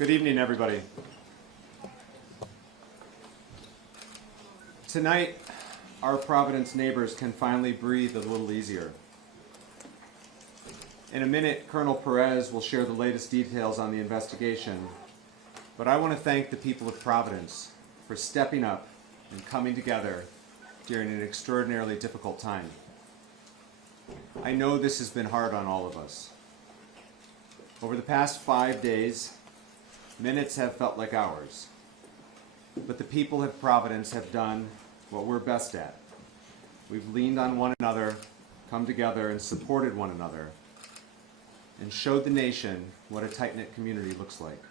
Good evening, everybody. Tonight, our Providence neighbors can finally breathe a little easier. In a minute, Colonel Perez will share the latest details on the investigation, but I want to thank the people of Providence for stepping up and coming together during an extraordinarily difficult time. I know this has been hard on all of us. Over the past 5 days, minutes have felt like hours, but the people of Providence have done what we're best at. We've leaned on one another, come together and supported one another, and showed the nation what a tight-knit community looks like.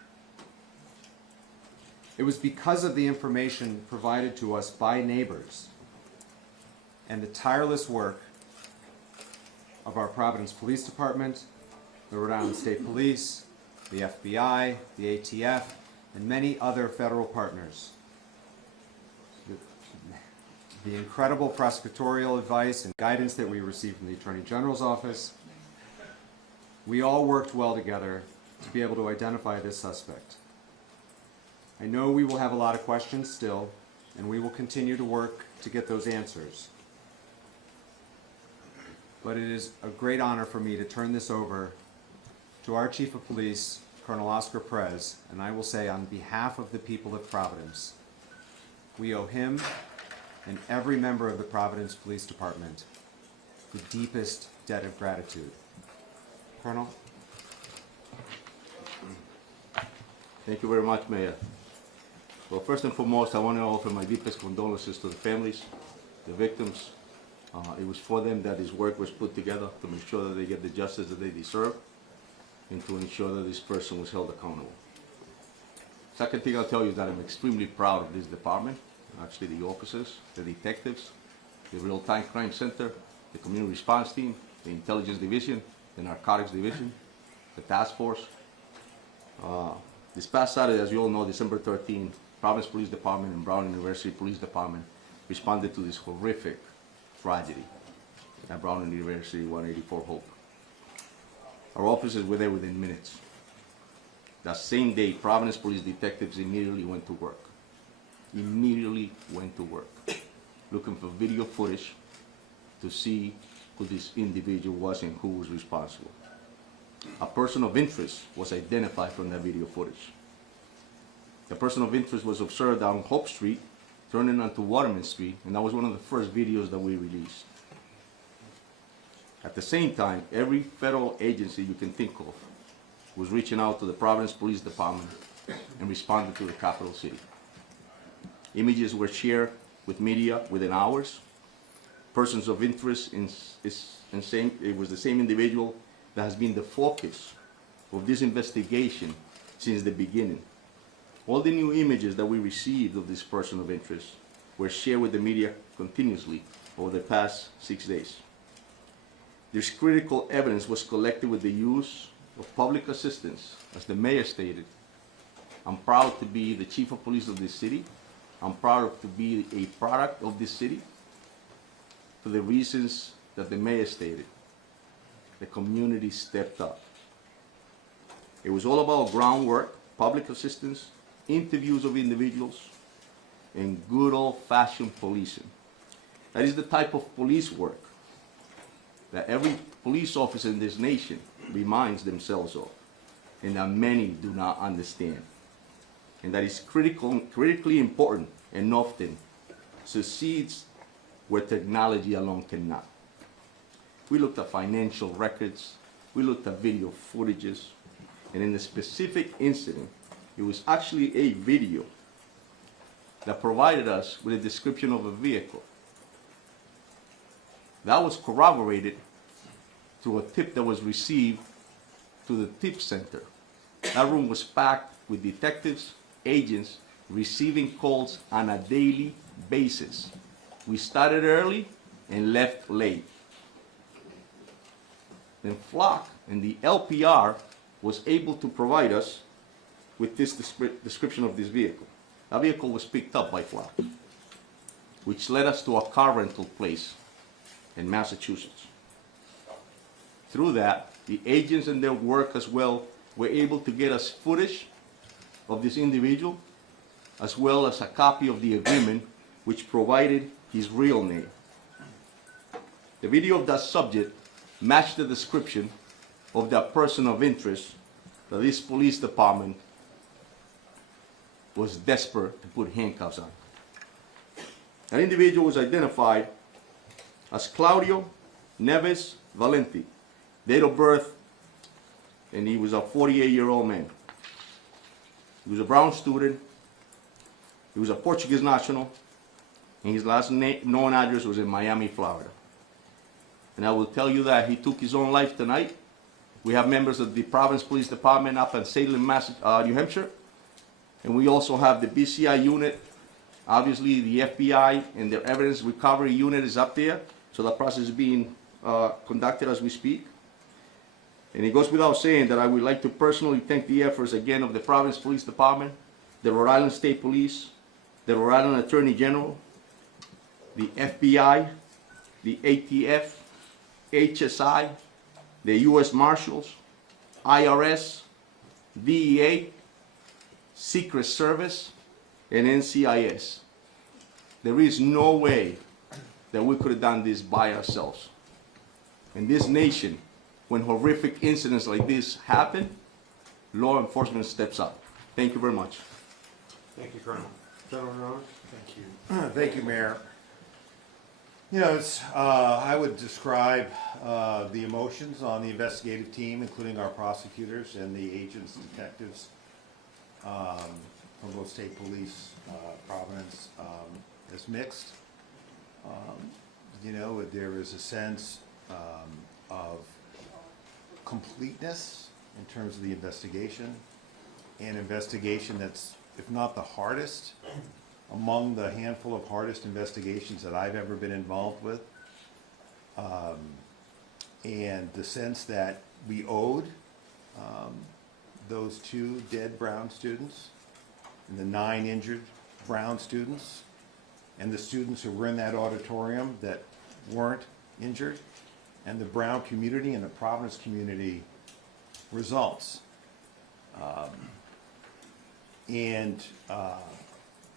It was because of the information provided to us by neighbors and the tireless work of our Providence Police Department, the Rhode Island State Police, the FBI, the ATF, and many other federal partners. The incredible prosecutorial advice and guidance that we received from the Attorney General's office. We all worked well together to be able to identify this suspect. I know we will have a lot of questions still, and we will continue to work to get those answers. But it is a great honor for me to turn this over to our Chief of Police, Colonel Oscar Perez, and I will say on behalf of the people of Providence, we owe him and every member of the Providence Police Department the deepest debt of gratitude. Colonel? Thank you very much, Mayor. Well, first and foremost, I want to offer my deepest condolences to the families, the victims. It was for them that this work was put together to make sure that they get the justice that they deserve and to ensure that this person was held accountable. Second thing I'll tell you is that I'm extremely proud of this department, actually the officers, the detectives, the real-time crime center, the community response team, the intelligence division, the narcotics division, the task force. This past Saturday, as you all know, December 13th, Providence Police Department and Brown University Police Department responded to this horrific tragedy at Brown University 184 Hope. Our officers were there within minutes. That same day, Providence police detectives immediately went to work. Looking for video footage to see who this individual was and who was responsible. A person of interest was identified from that video footage. The person of interest was observed down Hope Street, turning onto Waterman Street, and that was one of the first videos that we released. At the same time, every federal agency you can think of was reaching out to the Providence Police Department and responded to the capital city. Images were shared with media within hours. Persons of interest it was the same individual that has been the focus of this investigation since the beginning. All the new images that we received of this person of interest were shared with the media continuously over the past 6 days. This critical evidence was collected with the use of public assistance. As the mayor stated, I'm proud to be the chief of police of this city. I'm proud to be a product of this city for the reasons that the mayor stated. The community stepped up. It was all about groundwork, public assistance, interviews of individuals, and good old-fashioned policing. That is the type of police work that every police officer in this nation reminds themselves of, and that many do not understand. And that is critically important and often succeeds where technology alone cannot. We looked at financial records, we looked at video footages, and in the specific incident, it was actually a video that provided us with a description of a vehicle. That was corroborated through a tip that was received to the tip center. That room was packed with detectives, agents, receiving calls on a daily basis. We started early and left late. Then Flock and the LPR was able to provide us with this description of this vehicle. That vehicle was picked up by Flock, which led us to a car rental place in Massachusetts. Through that, the agents and their work as well were able to get us footage of this individual, as well as a copy of the agreement which provided his real name. The video of that subject matched the description of that person of interest that this police department was desperate to put handcuffs on. That individual was identified as Claudio Neves Valenti, date of birth, and he was a 48-year-old man. He was a Brown student, he was a Portuguese national, and his last known address was in Miami, Florida. And I will tell you that he took his own life tonight. We have members of the Providence Police Department up in Salem, New Hampshire, and we also have the BCI unit. Obviously, the FBI and their evidence recovery unit is up there, so the process is being conducted as we speak. And it goes without saying that I would like to personally thank the efforts again of the Providence Police Department, the Rhode Island State Police, the Rhode Island Attorney General, the FBI, the ATF, HSI, the U.S. Marshals, IRS, DEA, Secret Service, and NCIS. There is no way that we could have done this by ourselves. In this nation, when horrific incidents like this happen, law enforcement steps up. Thank you very much. Thank you, Colonel. General Rose? Thank you. Thank you, Mayor. You know, I would describe the emotions on the investigative team, including our prosecutors and the agents, detectives from both state police, Providence, as mixed. You know, there is a sense of completeness in terms of the investigation, an investigation that's, if not the hardest, among the handful of hardest investigations that I've ever been involved with. And the sense that we owed those 2 dead Brown students and the 9 injured Brown students and the students who were in that auditorium that weren't injured, and the Brown community and the Providence community results.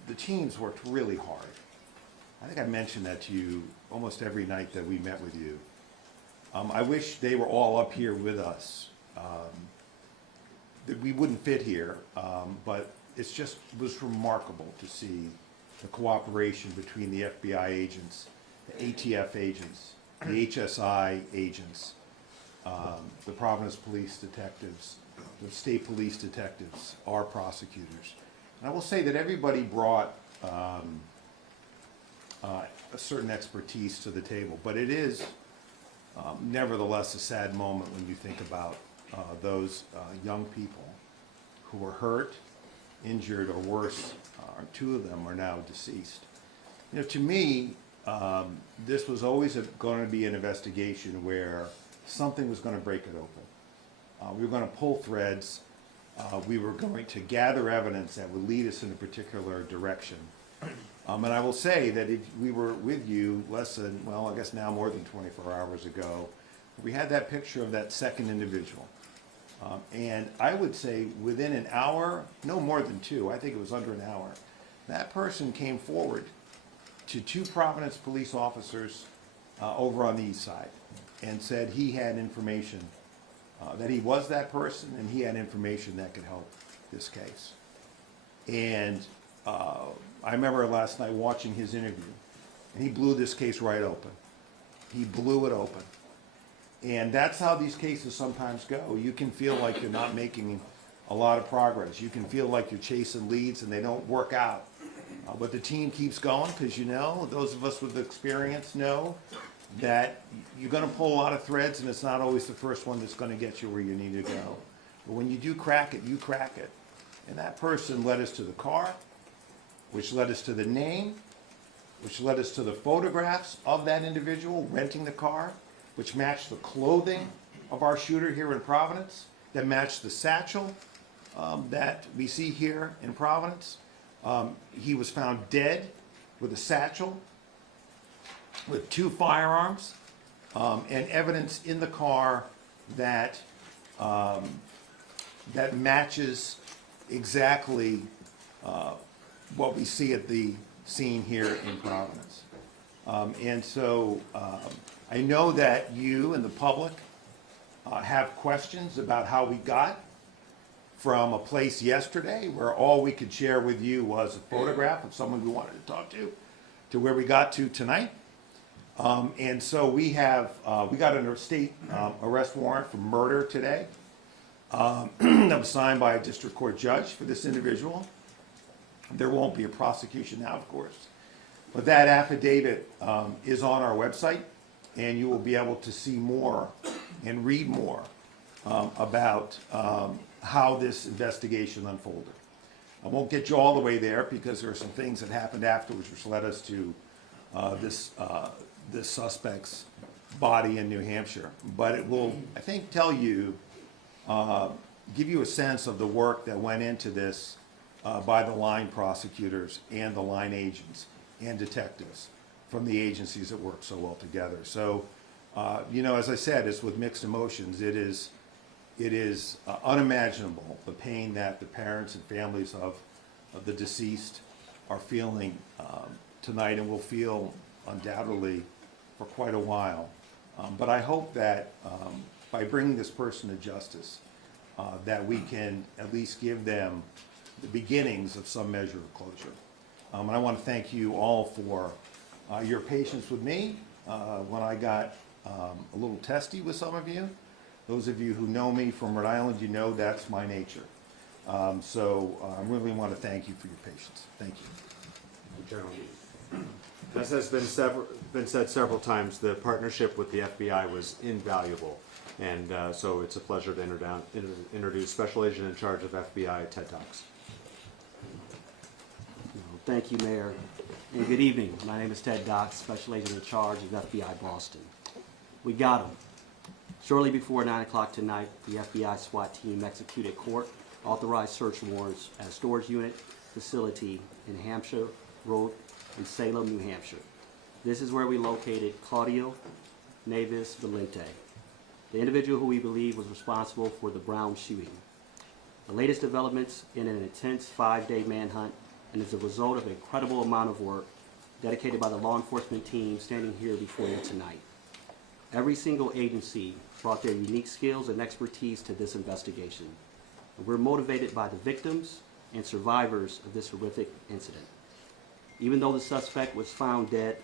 The teams worked really hard. I think I mentioned that to you almost every night that we met with you. I wish they were all up here with us. That we wouldn't fit here, but it was remarkable to see the cooperation between the FBI agents, the ATF agents, the HSI agents, the Providence police detectives, the state police detectives, our prosecutors. And I will say that everybody brought a certain expertise to the table, but it is nevertheless a sad moment when you think about those young people who were hurt, injured, or worse. 2 of them are now deceased. You know, to me, this was always going to be an investigation where something was going to break it open. We were going to pull threads. We were going to gather evidence that would lead us in a particular direction. And I will say that if we were with you less than, well, I guess now more than 24 hours ago, we had that picture of that second individual. And I would say within an hour, no more than 2, I think it was under an hour, that person came forward to 2 Providence police officers over on the east side and said he had information, that he was that person, and he had information that could help this case. And I remember last night watching his interview, and he blew this case right open. He blew it open. And that's how these cases sometimes go. You can feel like you're not making a lot of progress. You can feel like you're chasing leads and they don't work out. But the team keeps going because, you know, those of us with experience know that you're going to pull a lot of threads, and it's not always the first one that's going to get you where you need to go. But when you do crack it, you crack it. And that person led us to the car, which led us to the name, which led us to the photographs of that individual renting the car, which matched the clothing of our shooter here in Providence, that matched the satchel that we see here in Providence. He was found dead with a satchel, with 2 firearms, and evidence in the car that that matches exactly what we see at the scene here in Providence. And so I know that you and the public have questions about how we got from a place yesterday where all we could share with you was a photograph of someone we wanted to talk to where we got to tonight. And so we got a state arrest warrant for murder today that was signed by a district court judge for this individual. There won't be a prosecution now, of course. But that affidavit is on our website, and you will be able to see more and read more about how this investigation unfolded. I won't get you all the way there because there are some things that happened afterwards which led us to this suspect's body in New Hampshire. But it will, I think, tell you, give you a sense of the work that went into this by the line prosecutors and the line agents and detectives from the agencies that work so well together. So, as I said, it's with mixed emotions. It is unimaginable, the pain that the parents and families of the deceased are feeling tonight and will feel undoubtedly for quite a while. But I hope that by bringing this person to justice, that we can at least give them the beginnings of some measure of closure. And I want to thank you all for your patience with me when I got a little testy with some of you. Those of you who know me from Rhode Island, you know that's my nature. So I really want to thank you for your patience. Thank you. General. As has been said several times, the partnership with the FBI was invaluable. And so it's a pleasure to introduce Special Agent in Charge of FBI, Ted Talks. Thank you, Mayor, and good evening. My name is Ted Dox, Special Agent in Charge of FBI Boston. We got him. Shortly before 9 o'clock tonight, the FBI SWAT team executed court-authorized search warrants at a storage unit facility in Hampshire Road in Salem, New Hampshire. This is where we located Claudio Neves Valente, the individual who we believe was responsible for the Brown shooting. The latest developments in an intense 5-day manhunt and is a result of an incredible amount of work dedicated by the law enforcement team standing here before you tonight. Every single agency brought their unique skills and expertise to this investigation. And we're motivated by the victims and survivors of this horrific incident. Even though the suspect was found dead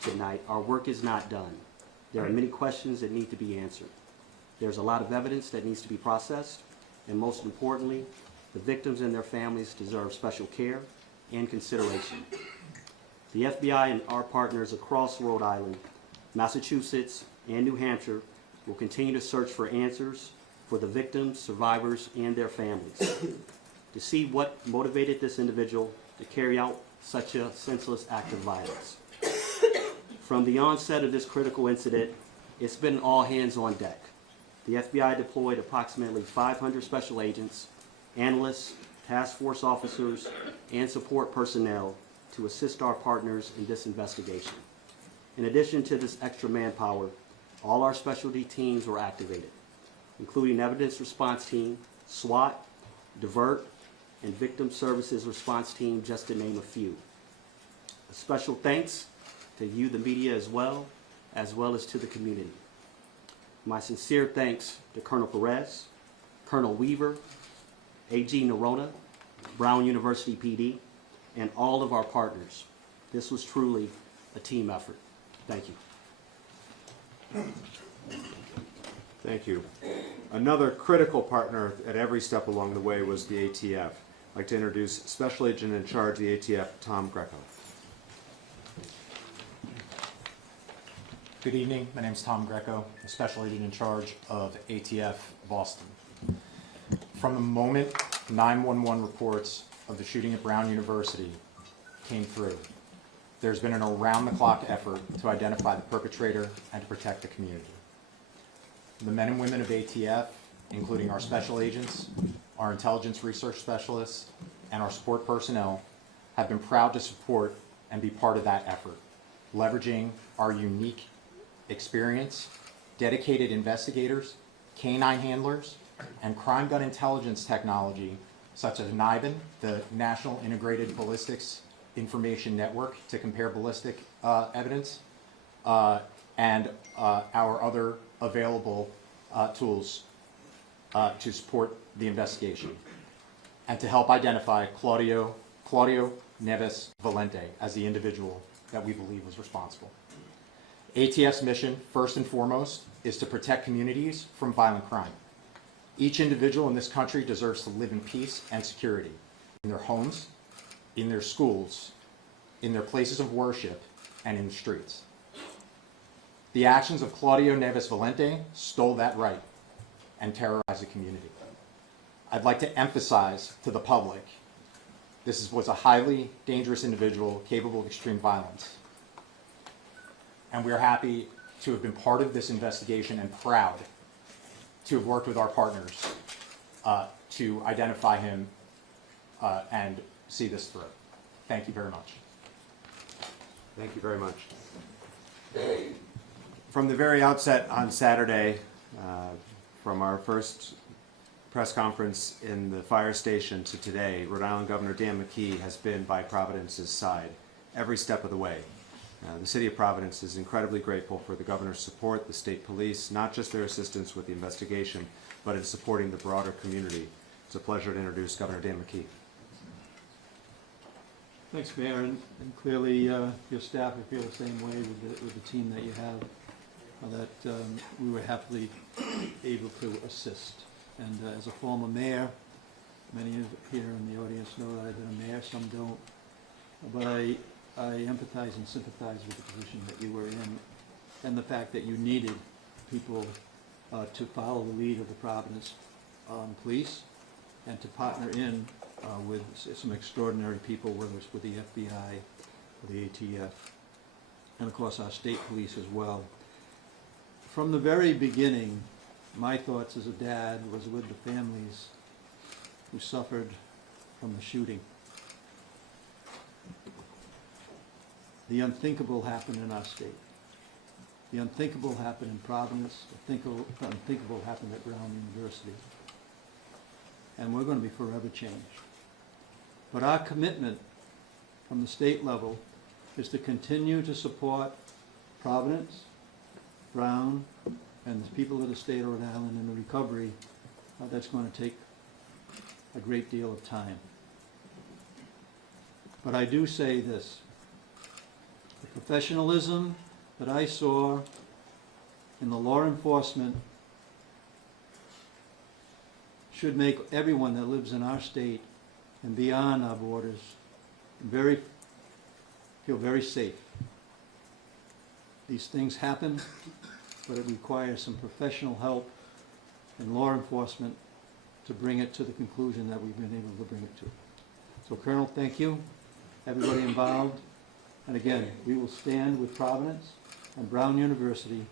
tonight, our work is not done. There are many questions that need to be answered. There's a lot of evidence that needs to be processed, and most importantly, the victims and their families deserve special care and consideration. The FBI and our partners across Rhode Island, Massachusetts, and New Hampshire will continue to search for answers for the victims, survivors, and their families to see what motivated this individual to carry out such a senseless act of violence. From the onset of this critical incident, it's been all hands on deck. The FBI deployed approximately 500 special agents, analysts, task force officers, and support personnel to assist our partners in this investigation. In addition to this extra manpower, all our specialty teams were activated, including Evidence Response Team, SWAT, Divert, and Victim Services Response Team, just to name a few. A special thanks to you, the media, as well as to the community. My sincere thanks to Colonel Perez, Colonel Weaver, AG Nerona, Brown University PD, and all of our partners. This was truly a team effort. Thank you. Thank you. Another critical partner at every step along the way was the ATF. I'd like to introduce Special Agent in Charge of the ATF, Tom Greco. Good evening. My name is Tom Greco, a Special Agent in Charge of ATF Boston. From the moment 911 reports of the shooting at Brown University came through, there's been an around-the-clock effort to identify the perpetrator and to protect the community. The men and women of ATF, including our special agents, our intelligence research specialists, and our support personnel, have been proud to support and be part of that effort, leveraging our unique experience, dedicated investigators, canine handlers, and crime gun intelligence technology such as NIBIN, the National Integrated Ballistics Information Network, to compare ballistic evidence, and our other available tools to support the investigation, and to help identify Claudio Neves Valente as the individual that we believe was responsible. ATF's mission, first and foremost, is to protect communities from violent crime. Each individual in this country deserves to live in peace and security in their homes, in their schools, in their places of worship, and in the streets. The actions of Claudio Neves Valente stole that right and terrorized the community. I'd like to emphasize to the public, was a highly dangerous individual capable of extreme violence. And we are happy to have been part of this investigation and proud to have worked with our partners to identify him and see this through. Thank you very much. Thank you very much. From the very outset on Saturday, from our first press conference in the fire station to today, Rhode Island Governor Dan McKee has been by Providence's side every step of the way. The City of Providence is incredibly grateful for the governor's support, the state police, not just their assistance with the investigation, but in supporting the broader community. It's a pleasure to introduce Governor Dan McKee. Thanks, Mayor, and clearly your staff will feel the same way with the team that you have, that we were happily able to assist. And as a former mayor, many of here in the audience know that I've been a mayor, some don't, but I empathize and sympathize with the position that you were in and the fact that you needed people to follow the lead of the Providence police and to partner in with some extraordinary people, whether it's with the FBI or the ATF, and of course our state police as well. From the very beginning, my thoughts as a dad was with the families who suffered from the shooting. The unthinkable happened in our state. The unthinkable happened in Providence. The unthinkable happened at Brown University. And we're going to be forever changed. But our commitment from the state level is to continue to support Providence, Brown, and the people of the state of Rhode Island in the recovery. That's going to take a great deal of time. But I do say this. The professionalism that I saw in the law enforcement should make everyone that lives in our state and beyond our borders feel very safe. These things happen, but it requires some professional help in law enforcement to bring it to the conclusion that we've been able to bring it to. So, Colonel, thank you, everybody involved. And again, we will stand with Providence and Brown University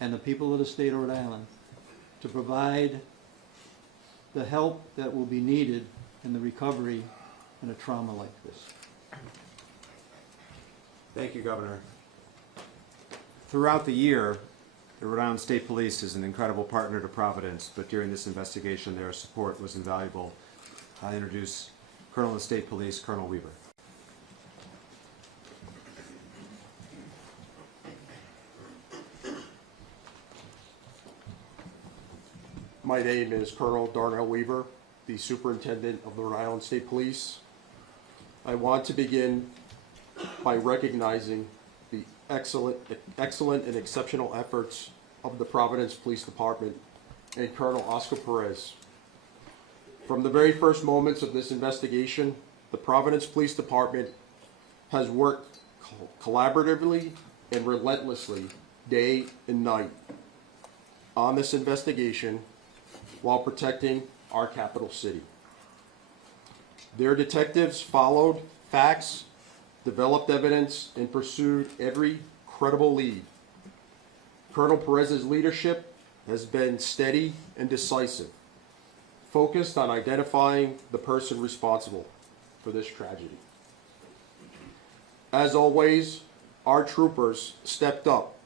and the people of the state of Rhode Island to provide the help that will be needed in the recovery in a trauma like this. Thank you, Governor. Throughout the year, the Rhode Island State Police is an incredible partner to Providence, but during this investigation, their support was invaluable. I introduce Colonel of the State Police, Colonel Weaver. My name is Colonel Darnell Weaver, the Superintendent of the Rhode Island State Police. I want to begin by recognizing the excellent and exceptional efforts of the Providence Police Department and Colonel Oscar Perez. From the very first moments of this investigation, the Providence Police Department has worked collaboratively and relentlessly day and night on this investigation while protecting our capital city. Their detectives followed facts, developed evidence, and pursued every credible lead. Colonel Perez's leadership has been steady and decisive, focused on identifying the person responsible for this tragedy. As always, our troopers stepped up,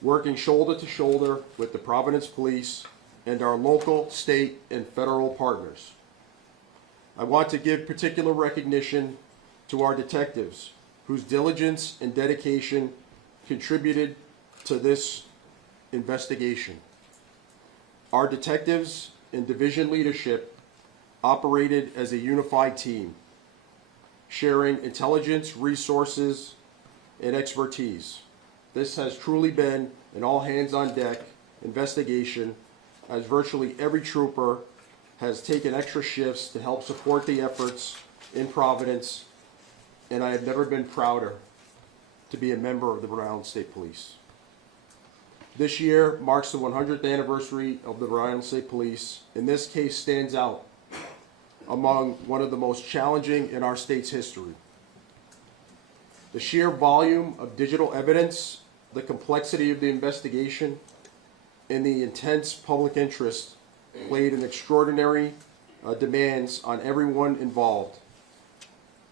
working shoulder to shoulder with the Providence Police and our local, state, and federal partners I want to give particular recognition to our detectives, whose diligence and dedication contributed to this investigation. Our detectives and division leadership operated as a unified team, sharing intelligence, resources, and expertise. This has truly been an all-hands-on-deck investigation, as virtually every trooper has taken extra shifts to help support the efforts in Providence, and I have never been prouder to be a member of the Rhode Island State Police. This year marks the 100th anniversary of the Rhode Island State Police, and this case stands out among one of the most challenging in our state's history. The sheer volume of digital evidence, the complexity of the investigation, and the intense public interest played an extraordinary demands on everyone involved.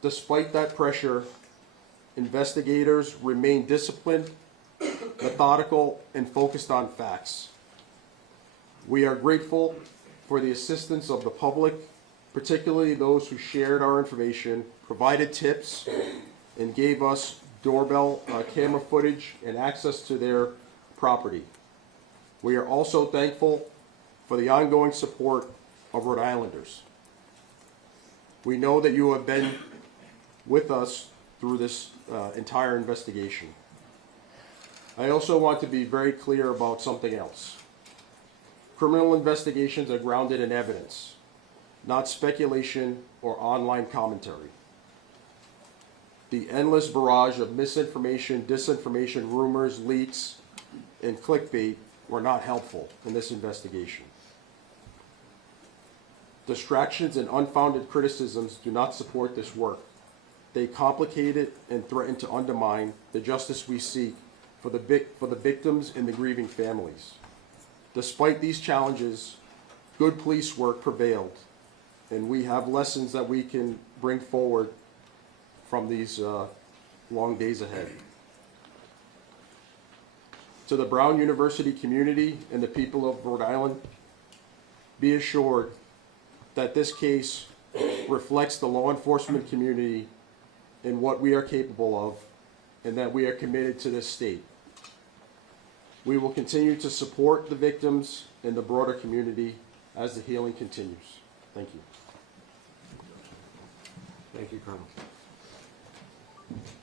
Despite that pressure, investigators remain disciplined, methodical, and focused on facts. We are grateful for the assistance of the public, particularly those who shared our information, provided tips, and gave us doorbell camera footage and access to their property. We are also thankful for the ongoing support of Rhode Islanders. We know that you have been with us through this entire investigation. I also want to be very clear about something else. Criminal investigations are grounded in evidence, not speculation or online commentary. The endless barrage of misinformation, disinformation, rumors, leaks, and clickbait were not helpful in this investigation. Distractions and unfounded criticisms do not support this work. They complicate it and threaten to undermine the justice we seek for the victims and the grieving families. Despite these challenges, good police work prevailed, and we have lessons that we can bring forward from these long days ahead. To the Brown University community and the people of Rhode Island, be assured that this case reflects the law enforcement community and what we are capable of, and that we are committed to this state. We will continue to support the victims and the broader community as the healing continues. Thank you. Thank you, Colonel.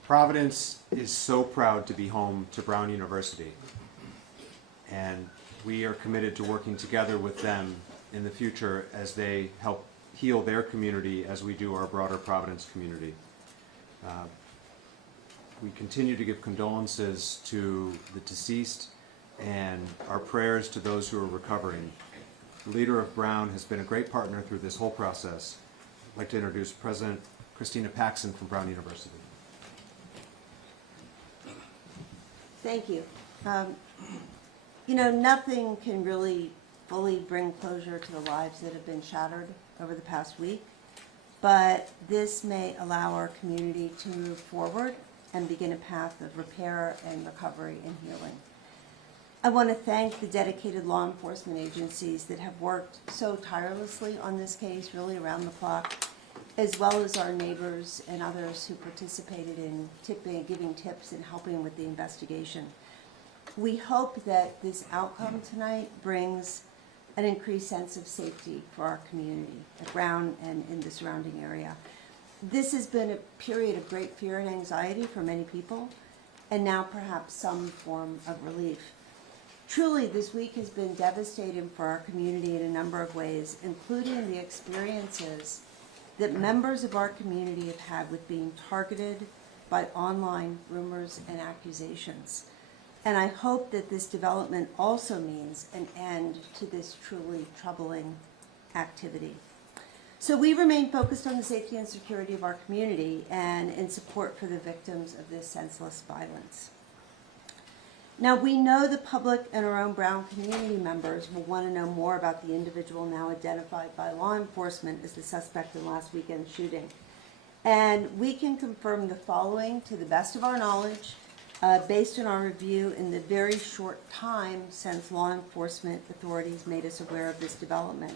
Providence is so proud to be home to Brown University, and we are committed to working together with them in the future as they help heal their community as we do our broader Providence community. We continue to give condolences to the deceased and our prayers to those who are recovering. The leader of Brown has been a great partner through this whole process. I'd like to introduce President Christina Paxson from Brown University. Thank you. You know, nothing can really fully bring closure to the lives that have been shattered over the past week, but this may allow our community to move forward and begin a path of repair and recovery and healing. I want to thank the dedicated law enforcement agencies that have worked so tirelessly on this case, really around the clock, as well as our neighbors and others who participated in giving tips and helping with the investigation. We hope that this outcome tonight brings an increased sense of safety for our community at Brown and in the surrounding area. This has been a period of great fear and anxiety for many people, and now perhaps some form of relief. Truly, this week has been devastating for our community in a number of ways, including the experiences that members of our community have had with being targeted by online rumors and accusations. And I hope that this development also means an end to this truly troubling activity. So we remain focused on the safety and security of our community and in support for the victims of this senseless violence. Now, we know the public and our own Brown community members will want to know more about the individual now identified by law enforcement as the suspect in last weekend's shooting. And we can confirm the following to the best of our knowledge, based on our review in the very short time since law enforcement authorities made us aware of this development.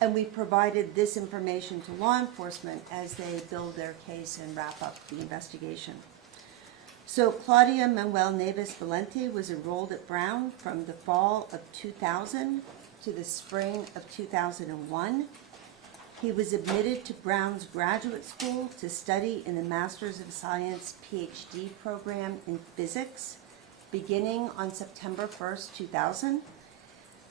And we provided this information to law enforcement as they build their case and wrap up the investigation. So Claudia Manuel Neves Valente was enrolled at Brown from the fall of 2000 to the spring of 2001. He was admitted to Brown's graduate school to study in the Masters of Science PhD program in physics, beginning on September 1st, 2000.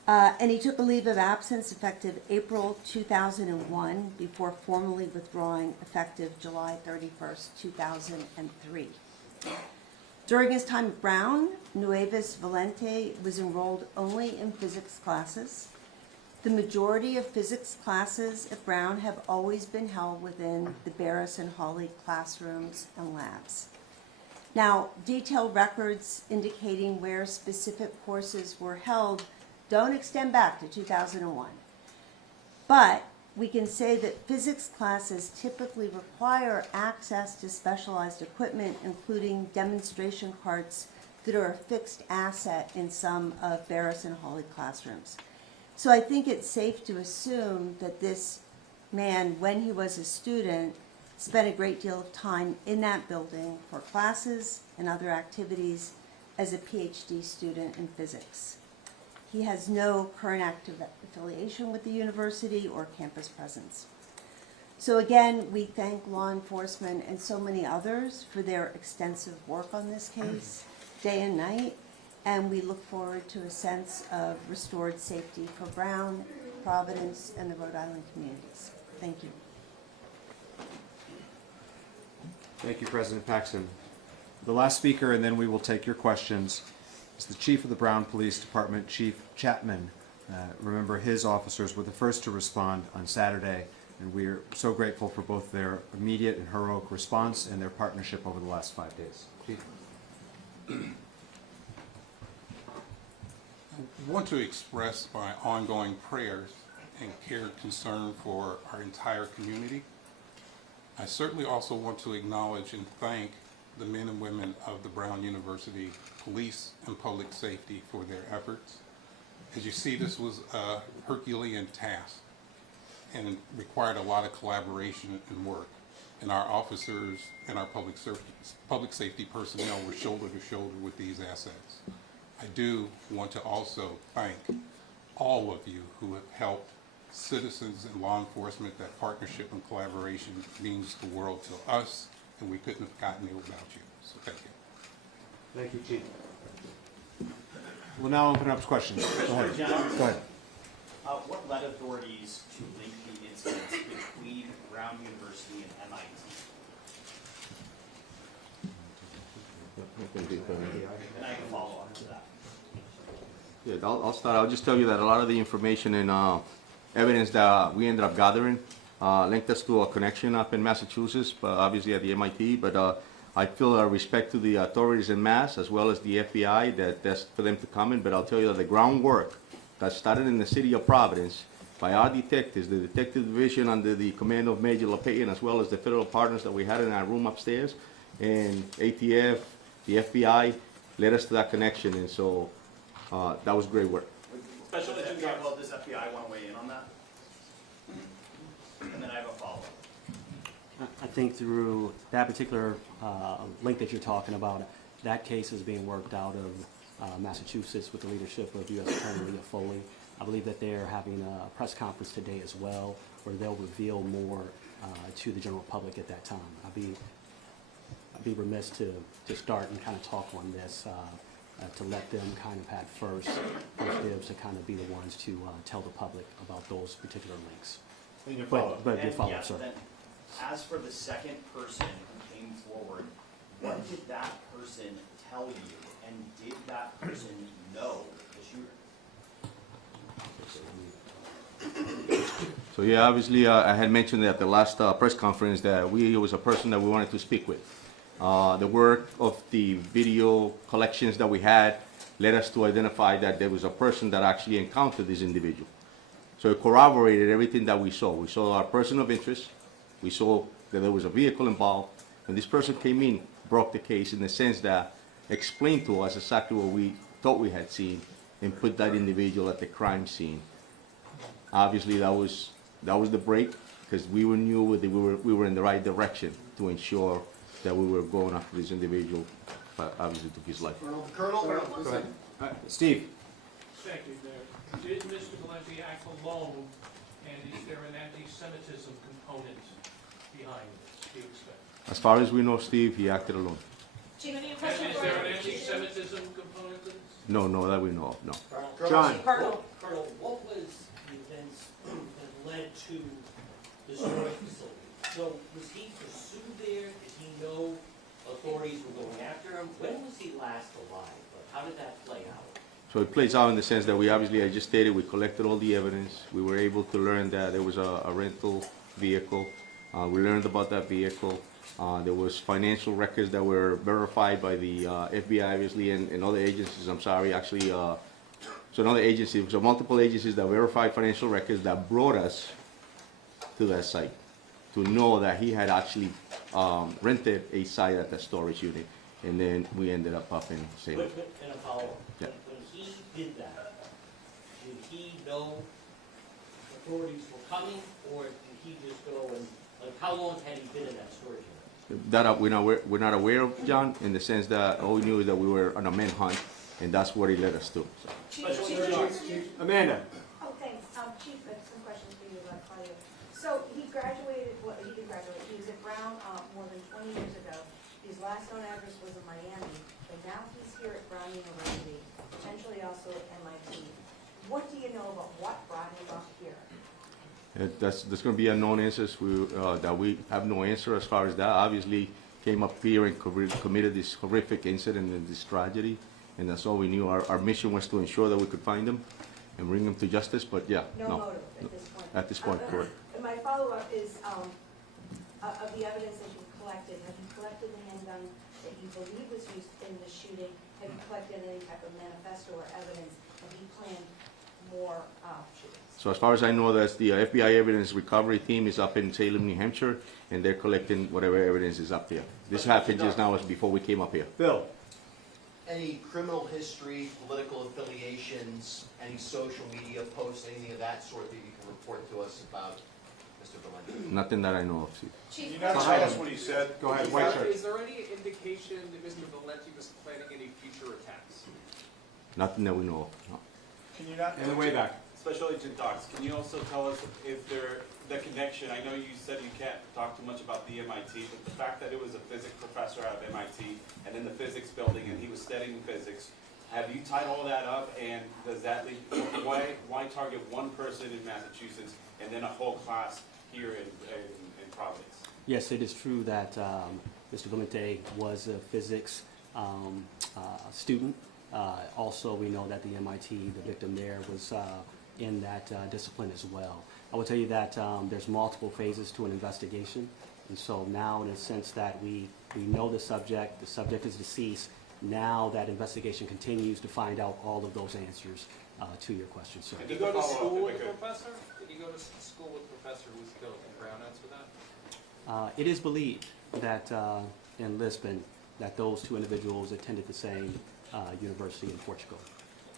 And he took a leave of absence effective April 2001 before formally withdrawing effective July 31st, 2003. During his time at Brown, Nueves Valente was enrolled only in physics classes. The majority of physics classes at Brown have always been held within the Barris and Hawley classrooms and labs. Now, detailed records indicating where specific courses were held don't extend back to 2001. But we can say that physics classes typically require access to specialized equipment, including demonstration carts that are a fixed asset in some of Barris and Hawley classrooms. So I think it's safe to assume that this man, when he was a student, spent a great deal of time in that building for classes and other activities as a PhD student in physics. He has no current active affiliation with the university or campus presence. So again, we thank law enforcement and so many others for their extensive work on this case, day and night, and we look forward to a sense of restored safety for Brown, Providence, and the Rhode Island communities. Thank you. Thank you, President Paxton. The last speaker, and then we will take your questions, is the Chief of the Brown Police Department, Chief Chapman. Remember, his officers were the first to respond on Saturday, and we are so grateful for both their immediate and heroic response and their partnership over the last 5 days. Chief. I want to express my ongoing prayers and care and concern for our entire community. I certainly also want to acknowledge and thank the men and women of the Brown University Police and Public Safety for their efforts. As you see, this was a Herculean task and required a lot of collaboration and work. And our officers and our public safety personnel were shoulder to shoulder with these assets. I do want to also thank all of you who have helped citizens and law enforcement. That partnership and collaboration means the world to us, and we couldn't have gotten it without you. So thank you. Thank you, Chief. We'll now open up to questions. Go ahead. Go ahead. What led authorities to link the incidents between Brown University and MIT? And I can follow up to that. Yeah, I'll start. I'll just tell you that a lot of the information and evidence that we ended up gathering linked us to a connection up in Massachusetts, but obviously at the MIT. But I feel a respect to the authorities in Mass as well as the FBI that's for them to come in. But I'll tell you that the groundwork that started in the city of Providence by our detectives, the detective division under the command of Major LePayan, as well as the federal partners that we had in our room upstairs, and ATF, the FBI, led us to that connection. And so that was great work. Special Agent Well, does FBI want to weigh in on that? And then I have a follow-up. I think through that particular link that you're talking about, that case is being worked out of Massachusetts with the leadership of U.S. Attorney Leah Foley. I believe that they're having a press conference today as well, where they'll reveal more to the general public at that time. I'd be remiss to start and kind of talk on this, to let them kind of have first dibs to kind of be the ones to tell the public about those particular links. But your follow-up, sir. Then, as for the second person who came forward, what did that person tell you, and did that person know the shooter? So yeah, obviously I had mentioned at the last press conference that it was a person that we wanted to speak with. The work of the video collections that we had led us to identify that there was a person that actually encountered this individual. So it corroborated everything that we saw. We saw our person of interest. We saw that there was a vehicle involved. And this person came in, broke the case in the sense that explained to us exactly what we thought we had seen and put that individual at the crime scene. Obviously, that was that was the break, because we knew that we were in the right direction to ensure that we were going after this individual, but obviously took his life. Steve? Thank you, Mayor. Did Mr. Valenti act alone, and is there an anti-Semitism component behind this, do you expect? As far as we know, Steve, he acted alone. And is there an anti-Semitism component to this? No, that we know of, no. John? Colonel, what was the events that led to the storage facility? So was he pursued there? Did he know authorities were going after him? When was he last alive? Like, how did that play out? So it plays out in the sense that we obviously, I just stated, we collected all the evidence. We were able to learn that there was a rental vehicle. We learned about that vehicle. There was financial records that were verified by the FBI, obviously, and other agencies. I'm sorry, actually, so another agency, so multiple agencies that verified financial records that brought us to that site to know that he had actually rented a site at the storage unit, and then we ended up in Salem. And a follow-up. Yeah. When he did that, did he know authorities were coming, or did he just go and, like, how long had he been in that storage unit? That we're not aware of, John, in the sense that all we knew is that we were on a manhunt, and that's what he led us to. Amanda? Oh, thanks. Chief, I have some questions for you about Claudia. So he graduated, well, he did graduate, he was at Brown more than 20 years ago. His last known address was in Miami, but now he's here at Brown University, potentially also at MIT. What do you know about what brought him up here? There's going to be unknown answers that we have no answer as far as that. Obviously, came up here and committed this horrific incident and this tragedy, and that's all we knew. Our mission was to ensure that we could find him and bring him to justice, but yeah, No no. motive at this point? At this point, correct. And my follow-up is, of the evidence that you've collected, have you collected the handgun that you believe was used in the shooting? Have you collected any type of manifesto or evidence? Have you planned more shootings? So as far as I know, that's the FBI evidence recovery team is up in Salem, New Hampshire, and they're collecting whatever evidence is up there. This happened just now, as before we came up here. Bill? Any criminal history, political affiliations, any social media posts, anything of that sort that you can report to us about Mr. Valenti? Nothing that I know of, Steve. Chief, You not tell us what he said? Go ahead, white shirt. Is there any indication that Mr. Valenti was planning any future attacks? Nothing that we know of, no. Can you not? In the way back. Special Agent Docs, can you also tell us if the connection, I know you said you can't talk too much about the MIT, but the fact that it was a physics professor out of MIT and in the physics building and he was studying physics, have you tied all that up, and does that lead, why target one person in Massachusetts and then a whole class here in Providence? Yes, it is true that Mr. Valenti was a physics student. Also, we know that the MIT, the victim there, was in that discipline as well. I will tell you that there's multiple phases to an investigation, and so now, in a sense that we know the subject is deceased. Now that investigation continues to find out all of those answers to your question, sir. Did you go to school with the professor? Did you go to school with the professor who was killed, and Brown answer that? It is believed that in Lisbon, that those two individuals attended the same university in Portugal.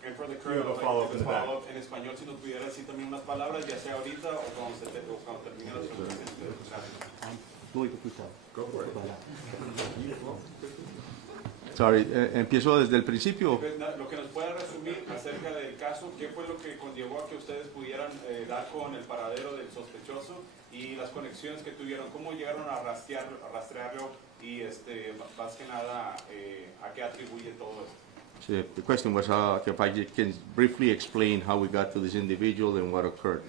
And for the You colonel, have a follow-up in the back. en español, si nos pudiera decir también unas palabras, ya sea ahorita o cuando termine la presentación. Muy poquito. Go for it. Sorry, empiezo desde el principio. Lo que nos pueda resumir acerca del caso, qué fue lo que conllevó a que ustedes pudieran dar con el paradero del sospechoso y las conexiones que tuvieron, cómo llegaron a rastrearlo y más que nada a qué atribuye todo esto. So the question was if I can briefly explain how we got to this individual and what occurred.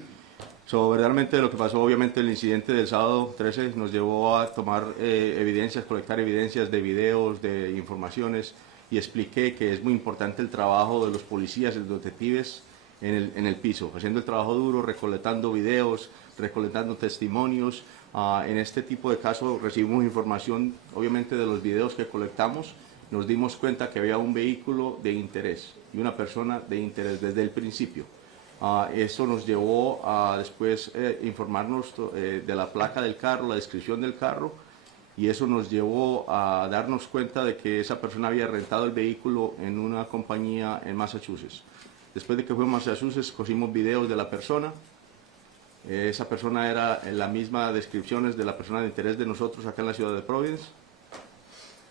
So, verdaderamente lo que pasó, obviamente el incidente del sábado 13 nos llevó a tomar evidencias, colectar evidencias de videos, de informaciones, y expliqué que es muy importante el trabajo de los policías y los detectives en el piso, haciendo el trabajo duro, recolectando videos, recolectando testimonios. En este tipo de casos recibimos información, obviamente, de los videos que colectamos. Nos dimos cuenta que había un vehículo de interés y una persona de interés desde el principio. Eso nos llevó a después informarnos de la placa del carro, la descripción del carro, y eso nos llevó a darnos cuenta de que esa persona había rentado el vehículo en una compañía en Massachusetts. Después de que fuimos a Massachusetts, cogimos videos de la persona Esa persona era en la misma descripciones de la persona de interés de nosotros acá en la ciudad de Providence.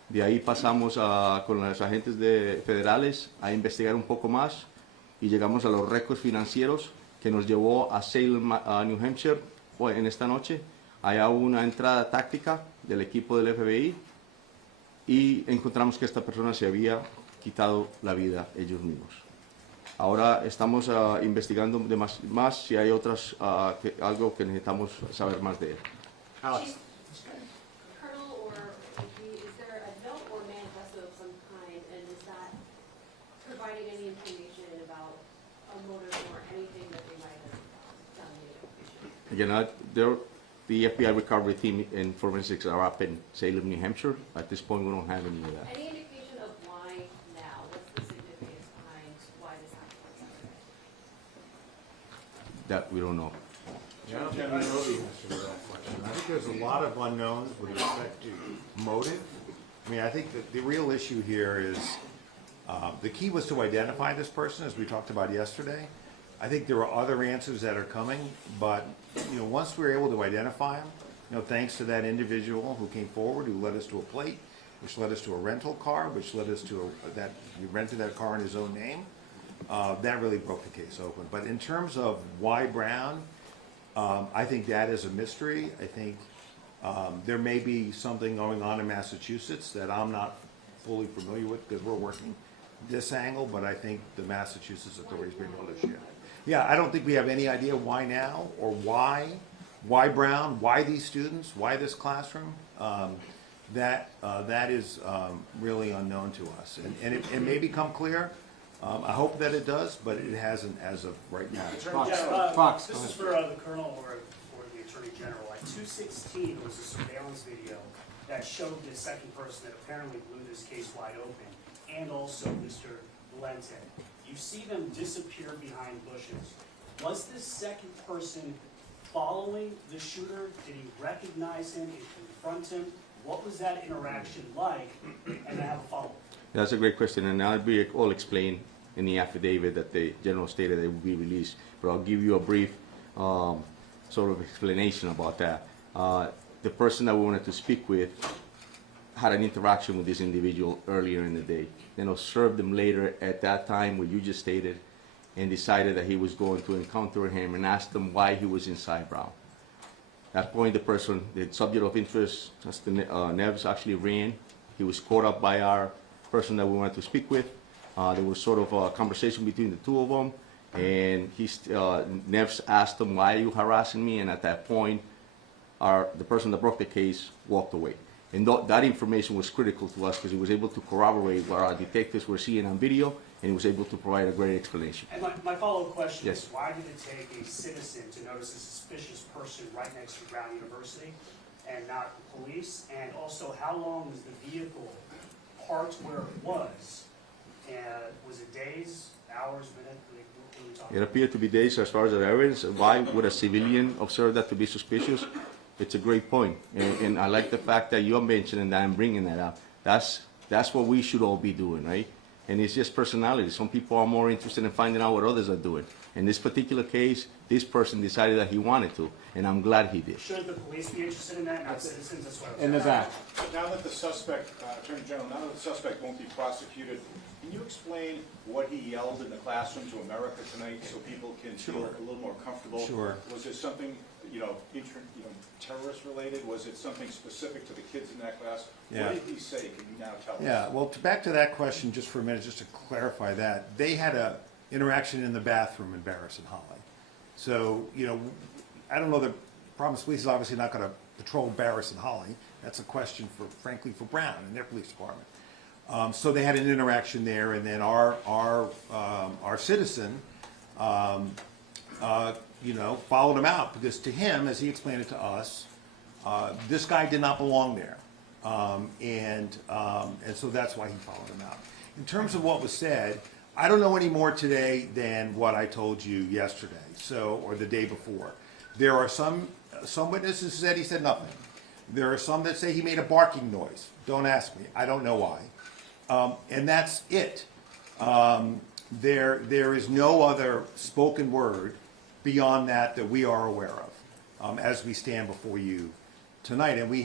De ahí pasamos con los agentes federales a investigar un poco más y llegamos a los récords financieros que nos llevó a Salem, New Hampshire, en esta noche. Allá hubo una entrada táctica del equipo del FBI y encontramos que esta persona se había quitado la vida ellos mismos. Ahora estamos investigando más si hay algo que necesitamos saber más de él. Alex. Colonel, or is there a note or manifesto of some kind, and is that providing any information about a motive or anything that they might have done in the Again, the FBI recovery team and forensics are up in Salem, New Hampshire. At this point, we don't have any of that. Any indication of why now? What's the significance behind why this happened? That we don't know. Yeah, I don't think we know the answer to that question. I think there's a lot of unknowns with respect to motive. I mean, I think that the real issue here is, the key was to identify this person, as we talked about yesterday. I think there are other answers that are coming, but, once we were able to identify him, thanks to that individual who came forward, who led us to a plate, which led us to a rental car, which led us to that he rented that car in his own name, that really broke the case open. But in terms of why Brown, I think that is a mystery. I think there may be something going on in Massachusetts that I'm not fully familiar with because we're working this angle, but I think the Massachusetts authorities may know this yet. Yeah, I don't think we have any idea why now or why Brown, why these students, why this classroom. That is really unknown to us, and it may become clear. I hope that it does, but it hasn't as of right now. Fox, This is for the Colonel or the Attorney General. At 2:16, there was a surveillance video that showed the second person that apparently blew this case wide open, and also Mr. Valente. You see them disappear behind bushes. Was this second person following the shooter? Did he recognize him and confront him? What was that interaction like? And I have a follow-up. That's a great question, and I'll be all explained in the affidavit that the general stated that will be released. But I'll give you a brief sort of explanation about that. The person that we wanted to speak with had an interaction with this individual earlier in the day, then observed him later at that time, what you just stated, and decided that he was going to encounter him and asked him why he was inside Brown. At that point, the subject of interest, Neves, actually ran. He was caught up by our person that we wanted to speak with. There was sort of a conversation between the two of them, and Neves asked him, "Why are you harassing me?" And at that point, the person that broke the case walked away. And that information was critical to us because he was able to corroborate what our detectives were seeing on video, and he was able to provide a great explanation. And my follow-up question Yes. is, why did it take a citizen to notice a suspicious person right next to Brown University and not the police? And also, how long was the vehicle parked where it was? And was it days, hours, minutes? What are we talking It appeared to be days as far as the evidence. Why would a civilian observe that to be suspicious? It's a great point. And I like the fact that you're mentioning that and bringing that up. That's what we should all be doing, right? And it's just personality. Some people are more interested in finding out what others are doing. In this particular case, this person decided that he wanted to, and I'm glad he did. Should the police be interested in that, not citizens? That's what I was In the back. Now that the suspect, Attorney General, now that the suspect won't be prosecuted, can you explain what he yelled in the classroom to America tonight so people can feel a little more comfortable? Sure. Was it something, terrorist related? Was it something specific to the kids in that class? Yeah. What did he say? Can you now tell us? Yeah, well, back to that question just for a minute, just to clarify that. They had a interaction in the bathroom in Barris and Holly. So, I don't know, the Providence Police is obviously not going to patrol Barris and Holly. That's a question frankly, for Brown and their police department. So they had an interaction there, and then our citizen, followed him out, because to him, as he explained it to us, this guy did not belong there. And so that's why he followed him out. In terms of what was said, I don't know any more today than what I told you yesterday, or the day before. There are some witnesses who said he said nothing. There are some that say he made a barking noise. Don't ask me. I don't know why. And that's it. There is no other spoken word beyond that that we are aware of as we stand before you tonight. And we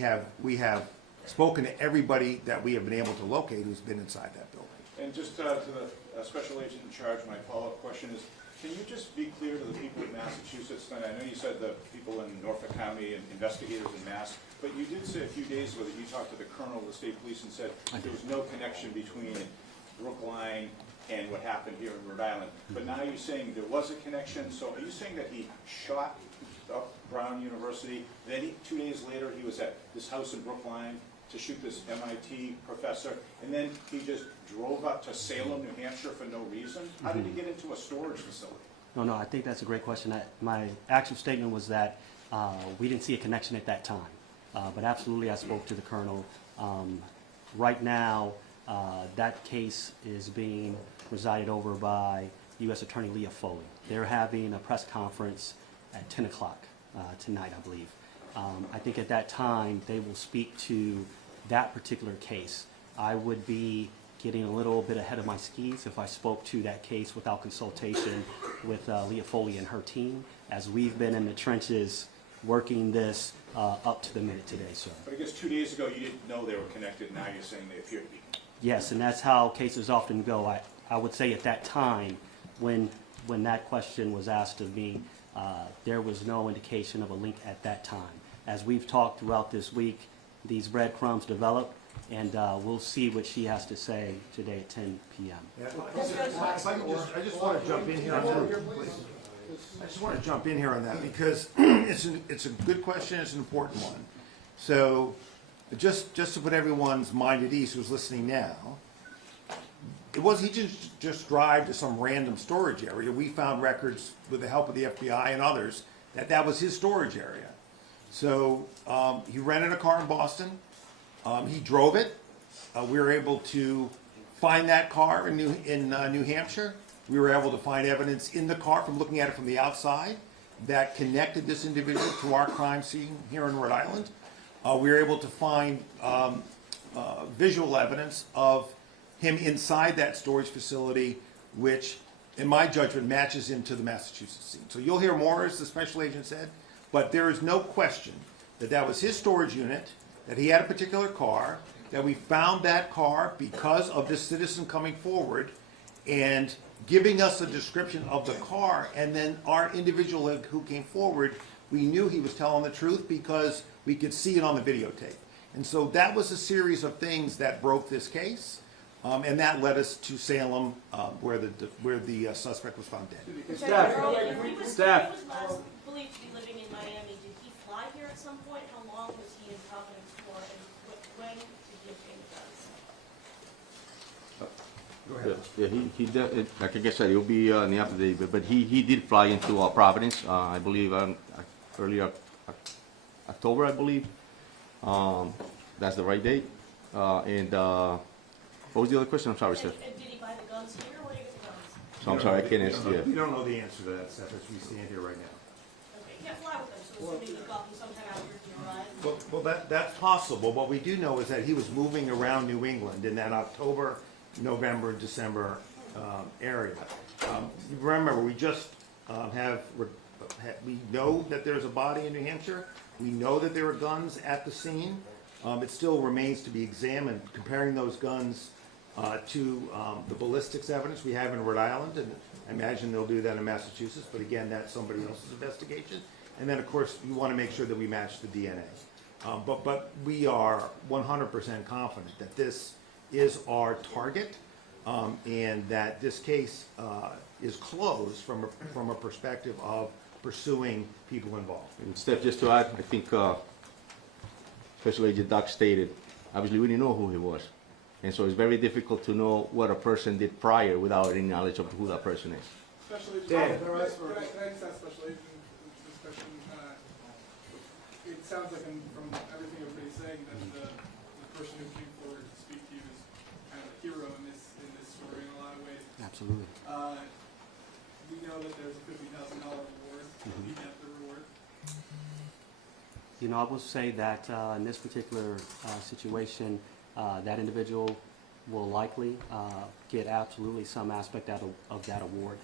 have spoken to everybody that we have been able to locate who's been inside that building. And just to the special agent in charge, my follow-up question is, can you just be clear to the people in Massachusetts, and I know you said the people in Norfolk County and investigators in Mass, but you did say a few days ago that you talked to the colonel of the state police and said there was no connection between Brookline and what happened here in Rhode Island. But now you're saying there was a connection, so are you saying that he shot up Brown University, then 2 days later he was at this house in Brookline to shoot this MIT professor, and then he just drove up to Salem, New Hampshire for no reason? How did he get into a storage facility? No, I think that's a great question. My actual statement was that we didn't see a connection at that time. But absolutely, I spoke to the colonel. Right now, that case is being presided over by U.S. Attorney Leah Foley. They're having a press conference at 10 o'clock tonight, I believe. I think at that time, they will speak to that particular case. I would be getting a little bit ahead of my skis if I spoke to that case without consultation with Leah Foley and her team, as we've been in the trenches working this up to the minute today, sir. But I guess 2 days ago you didn't know they were connected, now you're saying they appear to be connected. Yes, and that's how cases often go. I would say at that time, when that question was asked of me, there was no indication of a link at that time. As we've talked throughout this week, these breadcrumbs develop, and we'll see what she has to say today at 10 p.m. Yeah, I just want to jump in here on that, please. I just want to jump in here on that because it's a good question. It's an important one. So, just to put everyone's mind at ease who's listening now, he just drive to some random storage area. We found records with the help of the FBI and others that was his storage area. So he rented a car in Boston. He drove it. We were able to find that car in New Hampshire. We were able to find evidence in the car from looking at it from the outside that connected this individual to our crime scene here in Rhode Island. We were able to find visual evidence of him inside that storage facility, which, in my judgment, matches him to the Massachusetts scene. So you'll hear more, as the special agent said, but there is no question that was his storage unit, that he had a particular car, that we found that car because of this citizen coming forward and giving us a description of the car, and then our individual who came forward, we knew he was telling the truth because we could see it on the videotape. And so that was a series of things that broke this case, and that led us to Salem, where the suspect was found dead. He was last believed to be living in Miami. Did he fly here at some point? How long was he in Providence for, and when did he obtain the guns? Yeah, he like I said, he'll be in the affidavit, but he did fly into Providence, I believe, early October, I believe. That's the right date. And what was the other question? I'm sorry, sir. And did he buy the guns here, or where did he get the guns? So I'm sorry, I can't answer you. We don't know the answer to that, Seth, as we stand here right now. Okay, you can't fly with them, so assuming he got them sometime after he arrived. Well, that's possible. What we do know is that he was moving around New England in that October, November, December area. You remember, we just we know that there's a body in New Hampshire. We know that there are guns at the scene. It still remains to be examined, comparing those guns to the ballistics evidence we have in Rhode Island, and I imagine they'll do that in Massachusetts, but again, that's somebody else's investigation. And then, of course, you want to make sure that we match the DNA. But we are 100% confident that this is our target, and that this case is closed from a perspective of pursuing people involved. And Steph, just to add, I think Special Agent Doc stated, obviously we didn't know who he was. And so it's very difficult to know what a person did prior without any knowledge of who that person is. Special Agent, can I just ask Special Agent this question? It sounds like from everything everybody's saying that the person who came forward to speak to you is kind of a hero in this story in a lot of ways. Absolutely. We know that there's a $50,000 reward. Will he get the reward? You know, I will say that in this particular situation, that individual will likely get absolutely some aspect out of that award.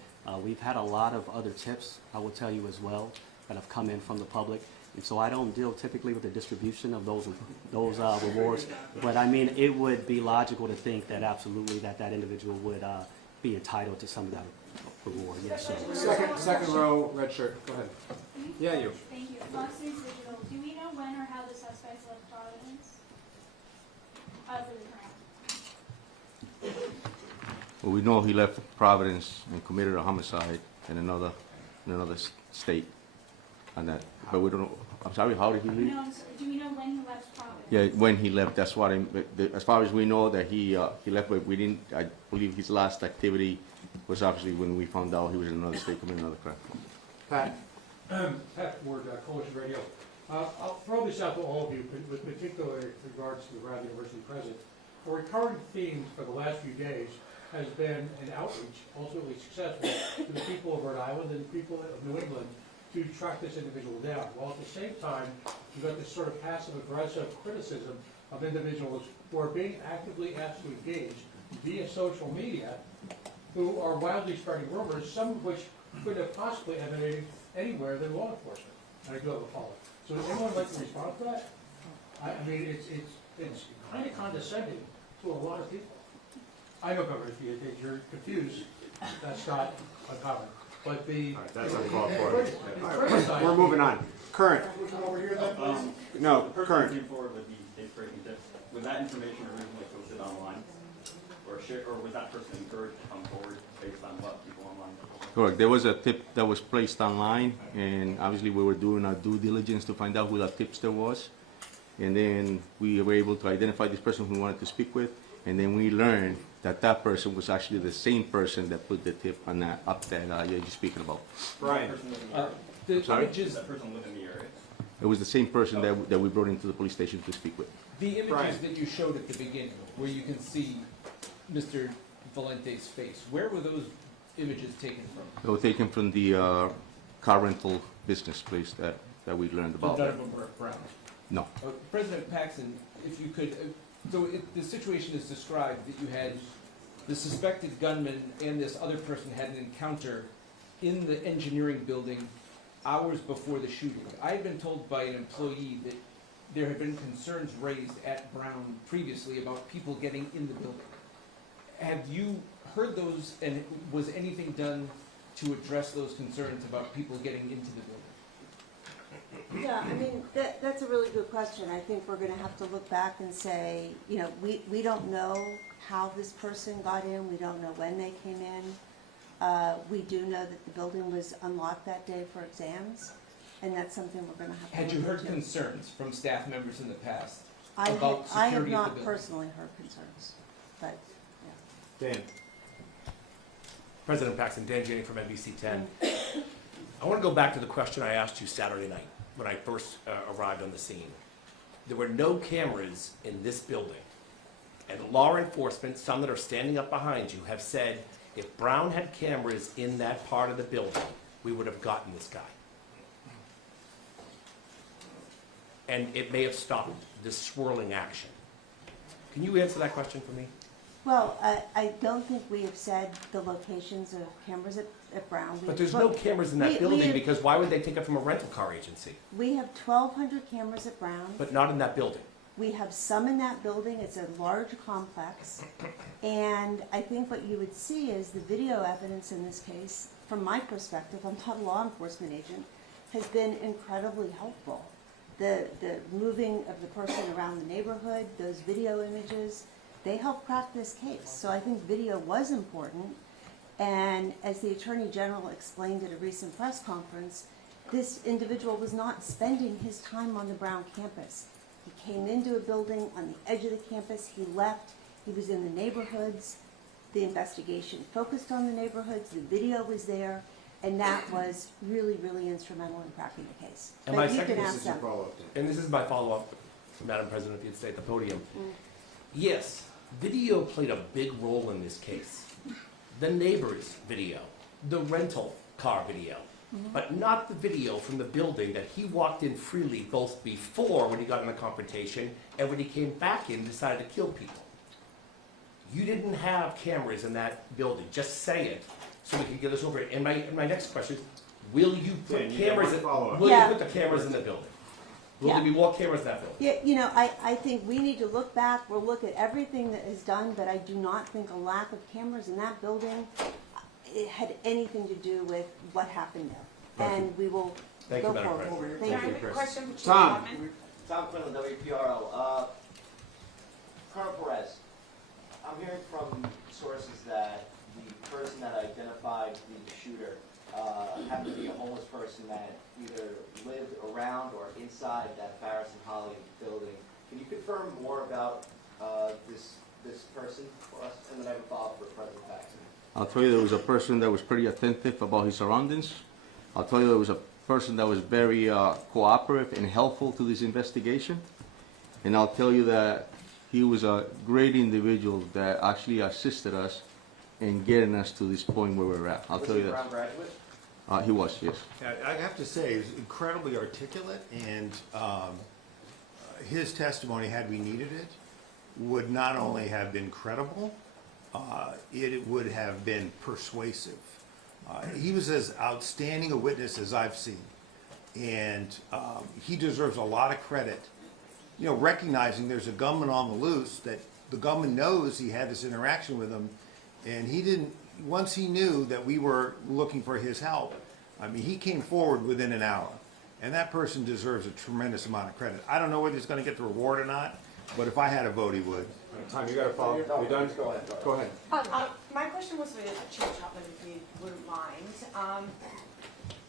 We've had a lot of other tips, I will tell you as well, that have come in from the public. And so I don't deal typically with the distribution of those rewards. But I mean, it would be logical to think that absolutely that individual would be entitled to some of that reward. Yes, sir. Second row, red shirt, go ahead. Yeah, you. Thank you. Fox News Digital, do we know when or how the suspects left Providence? For the crime. Well, we know he left Providence and committed a homicide in another state, and that. But we don't know. I'm sorry. How did he leave? No, do we know when he left Providence? Yeah, when he left. That's what. As far as we know, that he left, but we didn't. I believe his last activity was obviously when we found out he was in another state committing another crime. Pat. Pat Ward, Coalition Radio. I'll throw this out to all of you, with particular regards to the Brown University president. A recurring theme for the last few days has been an outreach, ultimately successful, to the people of Rhode Island and the people of New England to track this individual down. While at the same time, you've got this sort of passive-aggressive criticism of individuals who are being actively asked to engage via social media, who are wildly spreading rumors, some of which could have possibly emanated anywhere than law enforcement. And I do have a follow-up. So does anyone like to respond to that? I mean, it's kind of condescending to a lot of people. I know, Governor, if you're confused, that's not uncommon. But the... All right, that's uncalled for. All right, we're moving on. Current. Over here, then, please. No, The person current. who came forward with the tape-breaking tips, was that information originally posted online? Or was that person encouraged to come forward based on what people online? Correct. There was a tip that was placed online, and obviously we were doing our due diligence to find out who that tipster was. And then we were able to identify this person who we wanted to speak with, and then we learned that that person was actually the same person that put the tip on that up that you're speaking about. Brian. Sorry? Does that person live in the area? It was the same person that we brought into the police station to speak with. The images Brian. that you showed at the beginning, where you can see Mr. Valente's face, where were those images taken from? They were taken from the car rental business place that we learned about. None of them were Brown. No. President Paxson, if you could, the situation is described that you had the suspected gunman and this other person had an encounter in the engineering building hours before the shooting. I had been told by an employee that there had been concerns raised at Brown previously about people getting in the building. Have you heard those, and was anything done to address those concerns about people getting into the building? Yeah, I mean, that's a really good question. I think we're gonna have to look back and say, you know, we don't know how this person got in, we don't know when they came in. We do know that the building was unlocked that day for exams, and that's something we're gonna have to Had you look heard into. concerns from staff members in the past I about have security of the not building? personally heard concerns, but, yeah. Dan. President Paxson, Dan Janey from NBC 10. I want to go back to the question I asked you Saturday night when I first arrived on the scene. There were no cameras in this building. And law enforcement, some that are standing up behind you, have said if Brown had cameras in that part of the building, we would have gotten this guy. And it may have stopped this swirling action. Can you answer that question for me? Well, I don't think we have said the locations of cameras at Brown. But there's no cameras in that building because why would they take it from a rental car agency? We have 1,200 cameras at Brown. But not in that building. We have some in that building. It's a large complex. And I think what you would see is the video evidence in this case, from my perspective, I'm not a law enforcement agent, has been incredibly helpful. The moving of the person around the neighborhood, those video images, they help crack this case. So I think video was important. And as the Attorney General explained at a recent press conference, this individual was not spending his time on the Brown campus. He came into a building on the edge of the campus, he left, he was in the neighborhoods. The investigation focused on the neighborhoods, the video was there, and that was really, really instrumental in cracking the case. And But my you second, can ask them. and this is my follow-up, Madam President, if you'd stay at the podium. Yes, video played a big role in this case. The neighbor's video, the rental car video, but not the video from the building that he walked in freely both before when he got in the confrontation and when he came back in and decided to kill people. You didn't have cameras in that building, just say it, so we can get this over. And my next question is, will you put Dan, you got cameras, one follow-up. will Yeah. you put the cameras in the building? Will Yeah. there be more cameras in that building? Yeah, I think we need to look back, we'll look at everything that is done, but I do not think a lack of cameras in that building, it had anything to do with what happened there. Thank And we will Thank go you, Madam forward. President. Thank you. Question for Chief Tom. Hartman. Tom Quinlan, WPRO. Colonel Perez, I'm hearing from sources that the person that identified the shooter happened to be a homeless person that either lived around or inside that Farris and Holly building. Can you confirm more about this person for us? And then I have a follow-up for President Paxton. I'll tell you there was a person that was pretty attentive about his surroundings. I'll tell you there was a person that was very cooperative and helpful to this investigation. And I'll tell you that he was a great individual that actually assisted us in getting us to this point where we're at. I'll tell you Was he a that. Brown graduate? He was, yes. Yeah, I have to say, he's incredibly articulate, and his testimony, had we needed it, would not only have been credible, it would have been persuasive. He was as outstanding a witness as I've seen, and he deserves a lot of credit. You know, recognizing there's a gunman on the loose, that the gunman knows he had this interaction with him, and he didn't, once he knew that we were looking for his help, I mean, he came forward within an hour, and that person deserves a tremendous amount of credit. I don't know whether he's gonna get the reward or not, but if I had a vote, he would. Tom, you got to follow. No, You done? go ahead. Go ahead. My question was for Chief Chapman, if you wouldn't mind.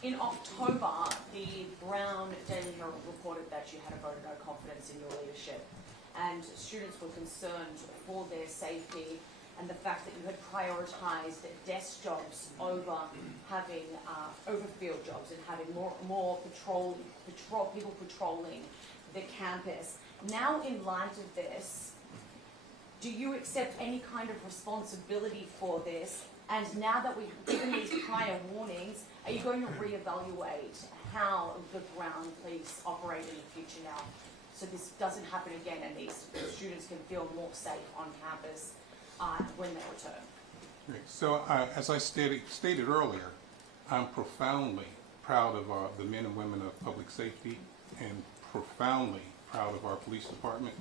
In October, the Brown Daily Herald reported that you had a vote of no confidence in your leadership, and students were concerned for their safety and the fact that you had prioritized desk jobs over having over field jobs and having more people patrolling the campus. Now, in light of this, do you accept any kind of responsibility for this? And now that we've given these prior warnings, are you going to reevaluate how the Brown police operate in the future now, so this doesn't happen again and these students can feel more safe on campus when they return? Great. So as I stated earlier, I'm profoundly proud of the men and women of public safety and profoundly proud of our police department.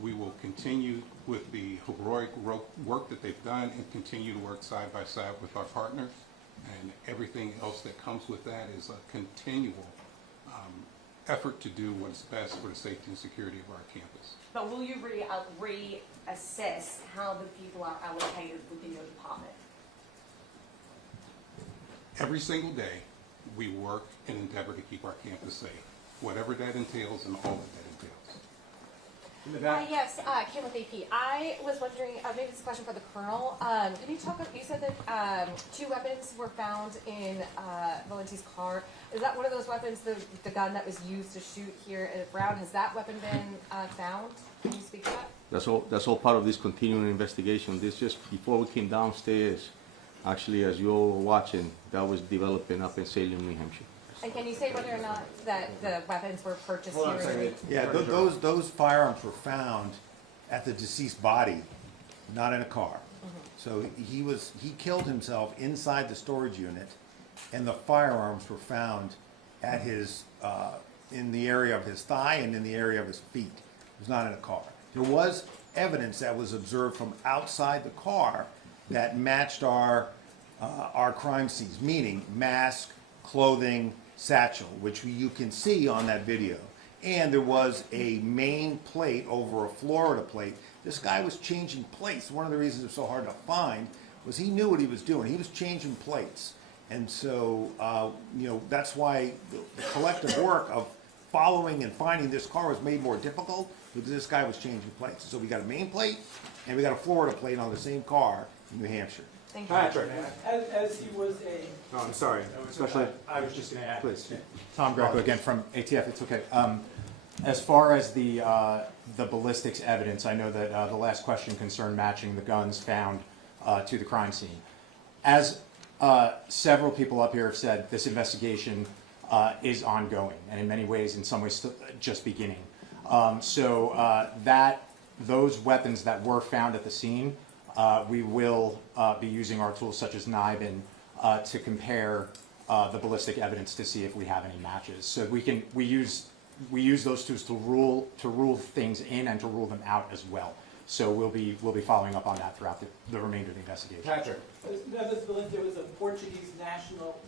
We will continue with the heroic work that they've done and continue to work side by side with our partners. And everything else that comes with that is a continual effort to do what's best for the safety and security of our campus. But will you reassess how the people are allocated within your department? Every single day, we work and endeavor to keep our campus safe, whatever that entails and all that entails. Yes, Kim with AP. I was wondering, maybe this is a question for the Colonel. Can you talk, you said that 2 weapons were found in Valenti's car. Is that one of those weapons, the gun that was used to shoot here at Brown? Has that weapon been found? Can you speak to that? That's all part of this continuing investigation. This just before we came downstairs, actually, as you all were watching, that was developing up in Salem, New Hampshire. And can you say whether or not that the weapons were purchased Hold on a here? second. Yeah, those firearms were found at the deceased body, not in a car. So he killed himself inside the storage unit, and the firearms were found at his, in the area of his thigh and in the area of his feet. It was not in a car. There was evidence that was observed from outside the car that matched our crime scenes, meaning mask, clothing, satchel, which you can see on that video. And there was a main plate over a Florida plate. This guy was changing plates. One of the reasons it was so hard to find was he knew what he was doing. He was changing plates. And so, that's why the collective work of following and finding this car was made more difficult, because this guy was changing plates. So we got a main plate and we got a Florida plate on the same car in New Hampshire. Thank you. Patrick. As he was a... No, I'm sorry. Especially. I was just going to add. Please. Tom Greco again from ATF. It's okay. As far as the ballistics evidence, I know that the last question concerned matching the guns found to the crime scene. As several people up here have said, this investigation is ongoing, and in many ways, in some ways, just beginning. Those weapons that were found at the scene, we will be using our tools such as NIBIN to compare the ballistic evidence to see if we have any matches. So we use those tools to rule things in and to rule them out as well. So we'll be following up on that throughout the remainder of the investigation. Patrick. Neves Valente was a Portuguese national.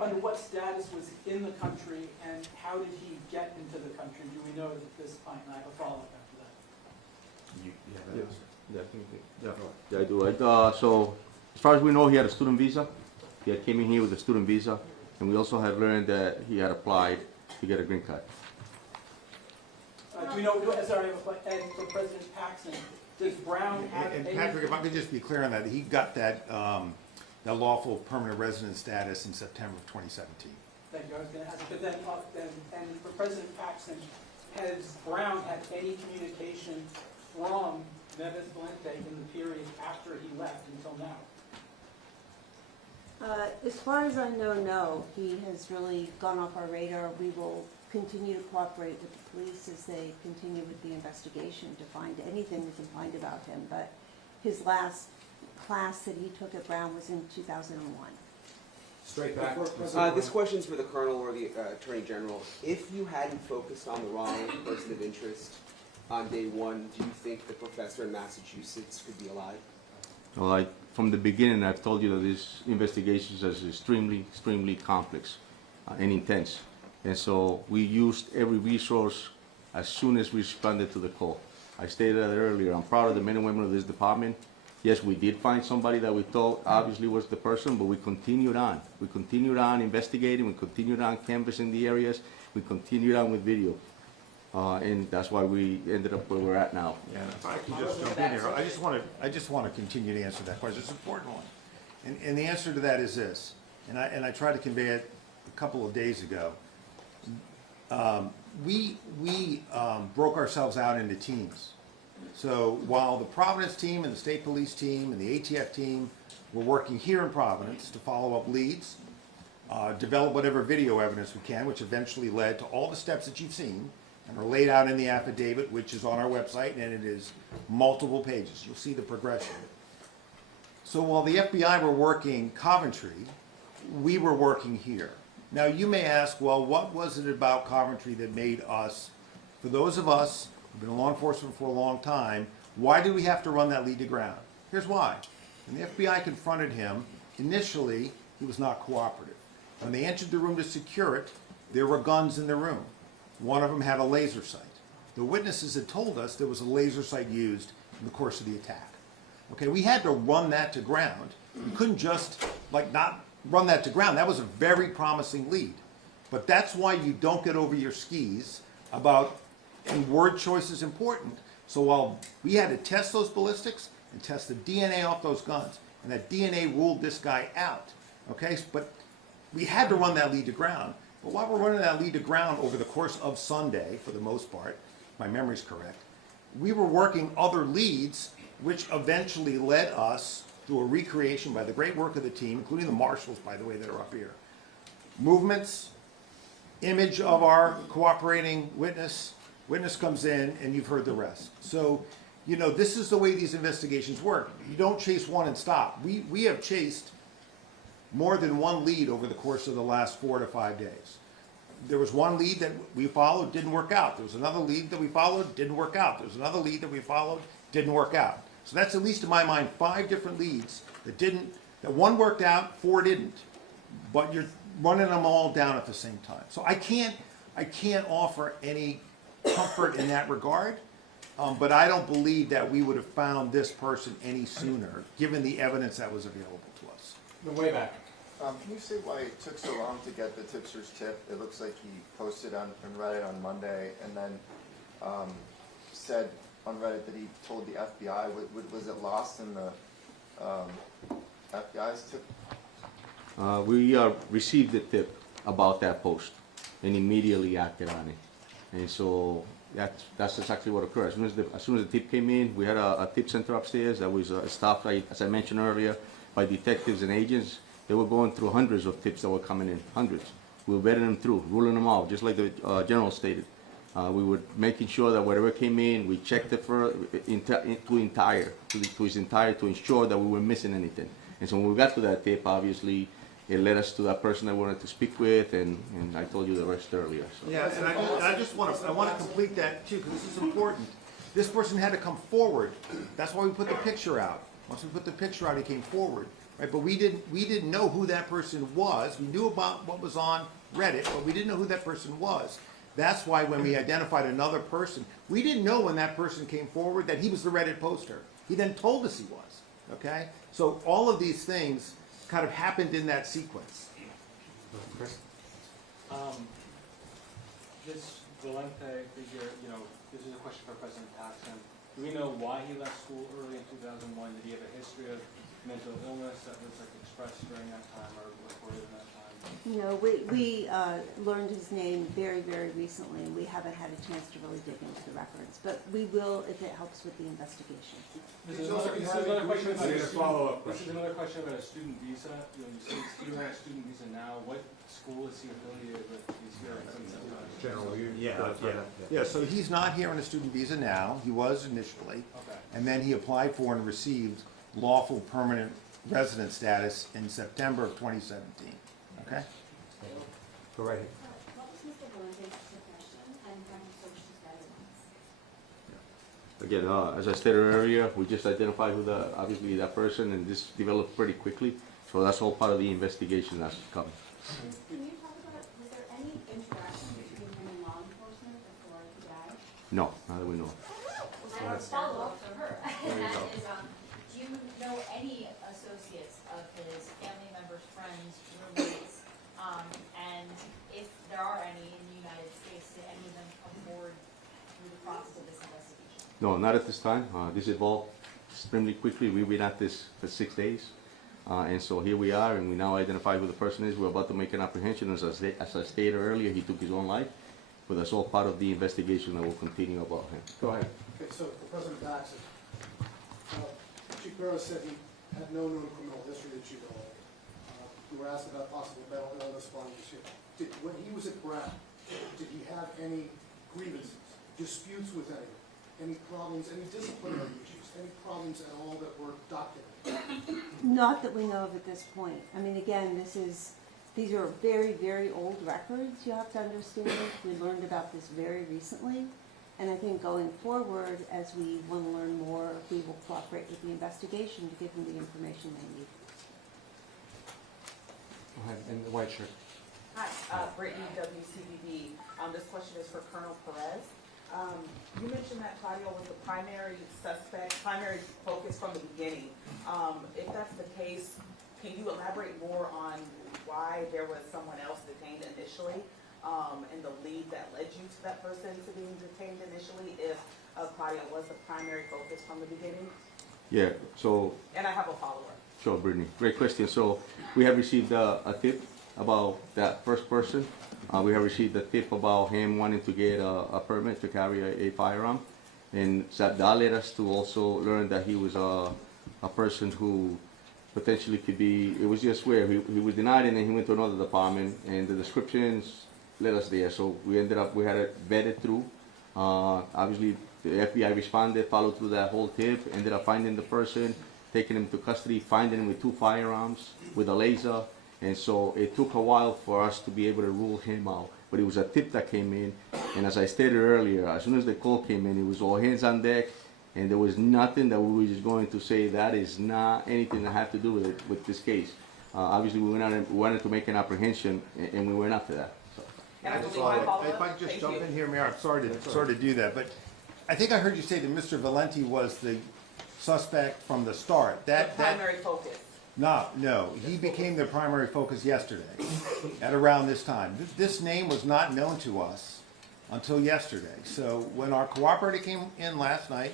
Under what status was he in the country, and how did he get into the country? Do we know at this point? And I have a follow-up after that. Yeah, I do. So as far as we know, he had a student visa. He had came in here with a student visa, and we also had learned that he had applied to get a green card. Do we know, sorry, and for President Paxson, does Brown have And any... Patrick, if I could just be clear on that, he got that lawful permanent resident status in September of 2017. Thank you, I was going to ask, but then, and for President Paxson, has Brown had any communication from Neves Valente in the period after he left until now? As far as I know, no. He has really gone off our radar. We will continue to cooperate with the police as they continue with the investigation to find anything we can find about him. But his last class that he took at Brown was in 2001. Straight back. This question's for the Colonel or the Attorney General. If you hadn't focused on the wrong person of interest on day one, do you think the professor in Massachusetts could be alive? Well, from the beginning, I've told you that this investigation is extremely complex and intense. And so we used every resource as soon as we responded to the call. I stated that earlier. I'm proud of the men and women of this department. Yes, we did find somebody that we thought obviously was the person, but we continued on. We continued on investigating. We continued on canvassing the areas. We continued on with video. And that's why we ended up where we're at now. Yeah, if I can just jump in here, I just want to continue to answer that question. It's an important one. And the answer to that is this, and I tried to convey it a couple of days ago. We broke ourselves out into teams. So while the Providence team and the state police team and the ATF team were working here in Providence to follow up leads, develop whatever video evidence we can, which eventually led to all the steps that you've seen and are laid out in the affidavit, which is on our website, and it is multiple pages. You'll see the progression. So while the FBI were working Coventry, we were working here. Now you may ask, well, what was it about Coventry that made us, for those of us who've been in law enforcement for a long time, why did we have to run that lead to ground? Here's why. When the FBI confronted him, initially he was not cooperative. When they entered the room to secure it, there were guns in the room. One of them had a laser sight. The witnesses had told us there was a laser sight used in the course of the attack. Okay, we had to run that to ground. We couldn't just not run that to ground. That was a very promising lead. But that's why you don't get over your skis about, and word choice is important. So while we had to test those ballistics and test the DNA off those guns, and that DNA ruled this guy out, okay, but we had to run that lead to ground. But while we're running that lead to ground over the course of Sunday, for the most part, if my memory's correct, we were working other leads, which eventually led us through a recreation by the great work of the team, including the marshals, by the way, that are up here. Movements, image of our cooperating witness comes in, and you've heard the rest. So, you know, this is the way these investigations work. You don't chase one and stop. We have chased more than one lead over the course of the last 4 to 5 days. There was one lead that we followed, didn't work out. There was another lead that we followed, didn't work out. There was another lead that we followed, didn't work out. So that's at least in my mind 5 different leads that one worked out, 4 didn't. But you're running them all down at the same time. So I can't offer any comfort in that regard, but I don't believe that we would have found this person any sooner, given the evidence that was available to us. No, way back. Can you say why it took so long to get the tipster's tip? It looks like he posted on Reddit on Monday and then said on Reddit that he told the FBI. Was it lost in the FBI's tip? We received the tip about that post and immediately acted on it. And so that's exactly what occurred. As soon as the tip came in, we had a tip center upstairs that was staffed, as I mentioned earlier, by detectives and agents. They were going through hundreds of tips that were coming in, hundreds. We were vetting them through, ruling them out, just like the general stated. We were making sure that whatever came in, we checked it to its entire, to ensure that we were missing anything. And so when we got to that tip, obviously, it led us to that person I wanted to speak with, and I told you the rest earlier. So. Yeah, and I just want to complete that too, because this is important. This person had to come forward. That's why we put the picture out. Once we put the picture out, he came forward, right? But we didn't know who that person was. We knew about what was on Reddit, but we didn't know who that person was. That's why when we identified another person, we didn't know when that person came forward that he was the Reddit poster. He then told us he was, okay? So all of these things kind of happened in that sequence. Chris? This Valente figure, this is a question for President Paxson. Do we know why he left school early in 2001? Did he have a history of mental illness that was expressed during that time or reported in that time? We learned his name very, very recently, and we haven't had a chance to really dig into the records. But we will if it helps with the investigation. This is another question about This is another question about a student visa. You say Steve has a student visa now. What school is he affiliated with? He's here at General, yeah. So he's not here on a student visa now. He was initially, Okay. and then he applied for and received lawful permanent resident status in September of 2017. Okay. Go right ahead. What was Mr. Valente's profession and how he searched his guidelines? Again, as I stated earlier, we just identified who obviously that person, and this developed pretty quickly. So that's all part of the investigation that's coming. Can you talk about, was there any interaction between him and law enforcement before he died? No, not that we know. Well, I have a follow-up for her. And that is, do you know any associates of his, family members, friends, roommates, and if there are any in the United States, did any of them come forward through the process of this investigation? No, not at this time. This evolved extremely quickly. We've been at this for 6 days. And so here we are, and we now identify who the person is. We're about to make an apprehension. As I stated earlier, he took his own life, but that's all part of the investigation that will continue about him. Go ahead. Okay, so for President Paxson, Chief Barrow said he had no known criminal history that you know of. You were asked about possible mental illness while he was here. When he was at Brown, did he have any grievances, disputes with anyone, any problems, any disciplinary issues, any problems at all that were documented? Not that we know of at this point. I mean, again, these are very, very old records, you have to understand. We learned about this very recently. And I think going forward, as we want to learn more, we will cooperate with the investigation to give them the information they need. Go ahead, in the white shirt. Hi, Brittany, WCBB. This question is for Colonel Perez. You mentioned that Claudio was the primary suspect, primary focus from the beginning. If that's the case, can you elaborate more on why there was someone else detained initially, and the lead that led you to that person to being detained initially, if Claudio was the primary focus from the beginning? Yeah, so... And I have a follow-up. Sure, Brittany. Great question. So we have received a tip about that first person. We have received a tip about him wanting to get a permit to carry a firearm. And so that led us to also learn that he was a person who potentially could be, it was just where he was denied, and then he went to another department, and the descriptions led us there. So we had it vetted through. Obviously, the FBI responded, followed through that whole tip, ended up finding the person, taking him to custody, finding him with 2 firearms, with a laser. And so it took a while for us to be able to rule him out. But it was a tip that came in, and as I stated earlier, as soon as the call came in, it was all hands on deck, and there was nothing that we were just going to say that is not anything that had to do with this case. Obviously, we wanted to make an apprehension, and we went after that. So. And I believe my follow-up. If I could just jump in here, Mayor, I'm sorry to do that, but I think I heard you say that Mr. Valenti was the suspect from the start. The primary focus. No, he became the primary focus yesterday, at around this time. This name was not known to us until yesterday. So when our cooperator came in last night,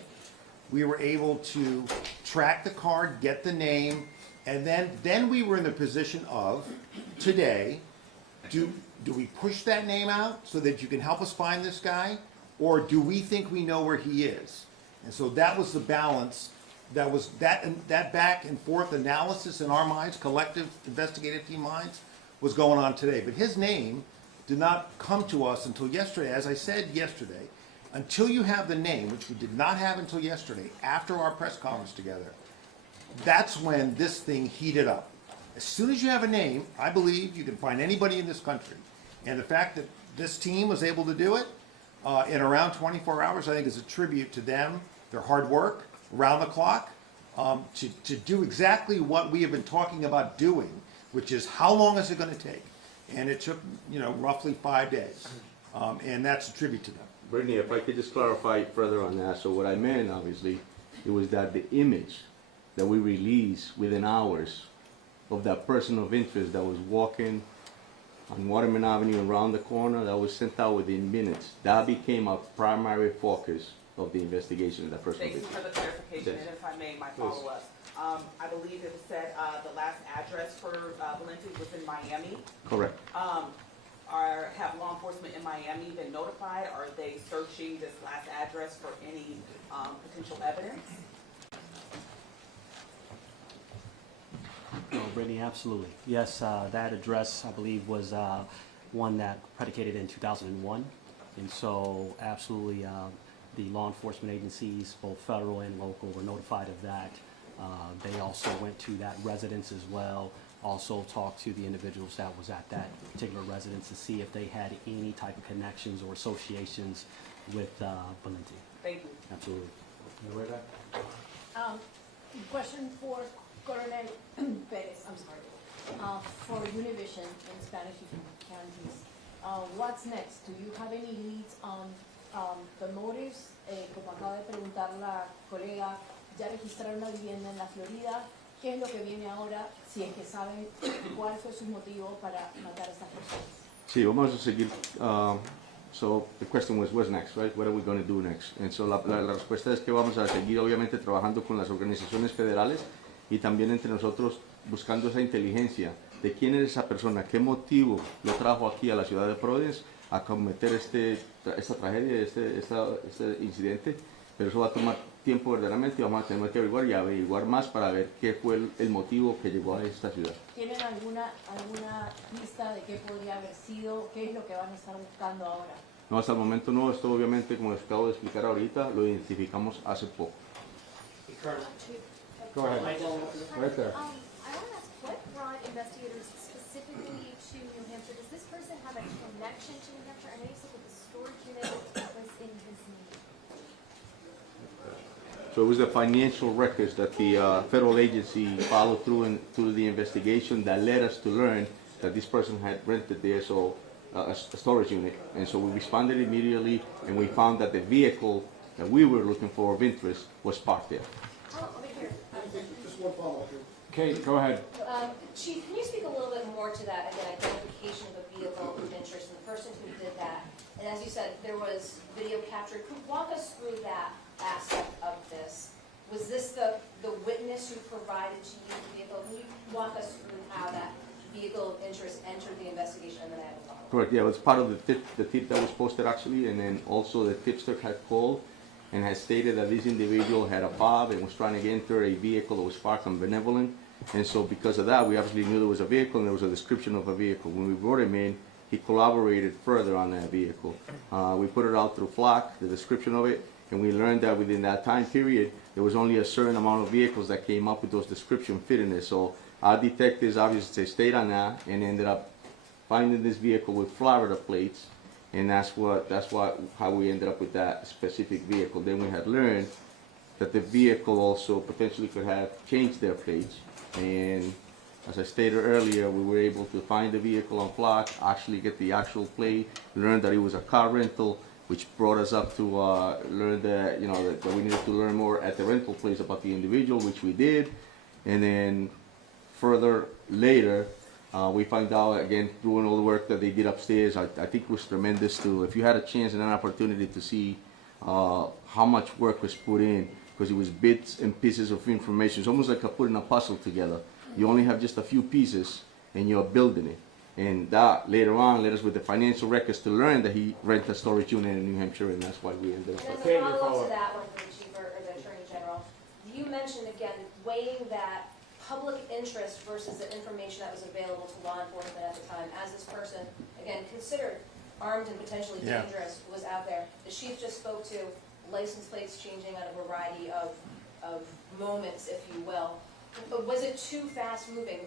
we were able to track the card, get the name, and then we were in the position of, today, do we push that name out so that you can help us find this guy, or do we think we know where he is? And so that was the balance. That was that back and forth analysis in our minds, collective investigative team minds, was going on today. But his name did not come to us until yesterday. As I said yesterday, until you have the name, which we did not have until yesterday, after our press conference together, that's when this thing heated up. As soon as you have a name, I believe you can find anybody in this country. And the fact that this team was able to do it in around 24 hours, I think is a tribute to them, their hard work, around the clock, to do exactly what we have been talking about doing, which is how long is it going to take? And it took, roughly 5 days. And that's a tribute to them. Brittany, if I could just clarify further on that. So what I meant, obviously, it was that the image that we released within hours of that person of interest that was walking on Waterman Avenue around the corner, that was sent out within minutes. That became a primary focus of the investigation of that person. Thank you for the clarification, and if I may, my follow-up. I believe it said the last address for Valente was in Miami. Correct. Have law enforcement in Miami been notified? Are they searching this last address for any potential evidence? No, Brittany, absolutely. Yes, that address, I believe, was one that predicated in 2001. And so absolutely the law enforcement agencies, both federal and local, were notified of that. They also went to that residence as well, also talked to the individuals that was at that particular residence to see if they had any type of connections or associations with Valente. Thank you. Absolutely. Question for Colonel Perez, I'm sorry. For Univision in Spanish, if you can please. What's next? Do you have any leads on the motives? Como acaba de preguntar la colega, ya registraron una vivienda en la Florida. ¿Qué es lo que viene ahora? Si es que saben cuál fue su motivo para matar a estas personas. Sí, vamos a seguir. So the question was, what's next, right? What are we going to do next? And so la respuesta es que vamos a seguir obviamente trabajando con las organizaciones federales y también entre nosotros buscando esa inteligencia de quién es esa persona, qué motivo lo trajo aquí a la ciudad de Providence a cometer esta tragedia, este incidente, pero eso va a tomar tiempo verdaderamente y vamos a tener que averiguar y averiguar más para ver qué fue el motivo que llegó a esta ciudad. ¿Tienen alguna pista de qué podría haber sido? ¿Qué es lo que van a estar buscando ahora? No, hasta el momento no, esto obviamente, como les acabo de explicar ahorita, lo identificamos hace poco. Go ahead. Right there. I want to ask, what brought investigators specifically to New Hampshire? Does this person have a connection to New Hampshire? I know you said that the storage unit was in his name. So it was the financial records that the federal agency followed through the investigation that led us to learn that this person had rented there, so a storage unit. And so we responded immediately, and we found that the vehicle that we were looking for of interest was parked there. Just one follow-up here. Kate, go ahead. Chief, can you speak a little bit more to that, again, identification of a vehicle of interest and the person who did that? And as you said, there was video capture. Could you walk us through that aspect of this? Was this the witness who provided to you the vehicle? Can you walk us through how that vehicle of interest entered the investigation and then I have a follow-up? Correct, yeah, it was part of the tip that was posted actually, and then also the tipster had called and had stated that this individual had a fob and was trying to enter a vehicle that was parked on Benevolent. And so because of that, we obviously knew there was a vehicle and there was a description of a vehicle. When we brought him in, he collaborated further on that vehicle. We put it out through FLOC, the description of it, and we learned that within that time period, there was only a certain amount of vehicles that came up with those description fitting it. So our detectives obviously stayed on that and ended up finding this vehicle with Florida plates, and that's how we ended up with that specific vehicle. Then we had learned that the vehicle also potentially could have changed their plates, and as I stated earlier, we were able to find the vehicle on FLOC, actually get the actual plate, learn that it was a car rental, which brought us up to learn that that we needed to learn more at the rental place about the individual, which we did, and then further later. We find out, again, doing all the work that they did upstairs, I think it was tremendous too. If you had a chance and an opportunity to see how much work was put in, because it was bits and pieces of information. It's almost like putting a puzzle together. You only have just a few pieces and you're building it. And that later on led us with the financial records to learn that he rented a storage unit in New Hampshire, and that's why we ended up. And then the follow-up to that one from the Chief or the Attorney General. You mentioned, again, weighing that public interest versus the information that was available to law enforcement at the time, as this person, again, considered armed and potentially dangerous, was out there. The Chief just spoke to license plates changing on a variety of moments, if you will. But was it too fast moving?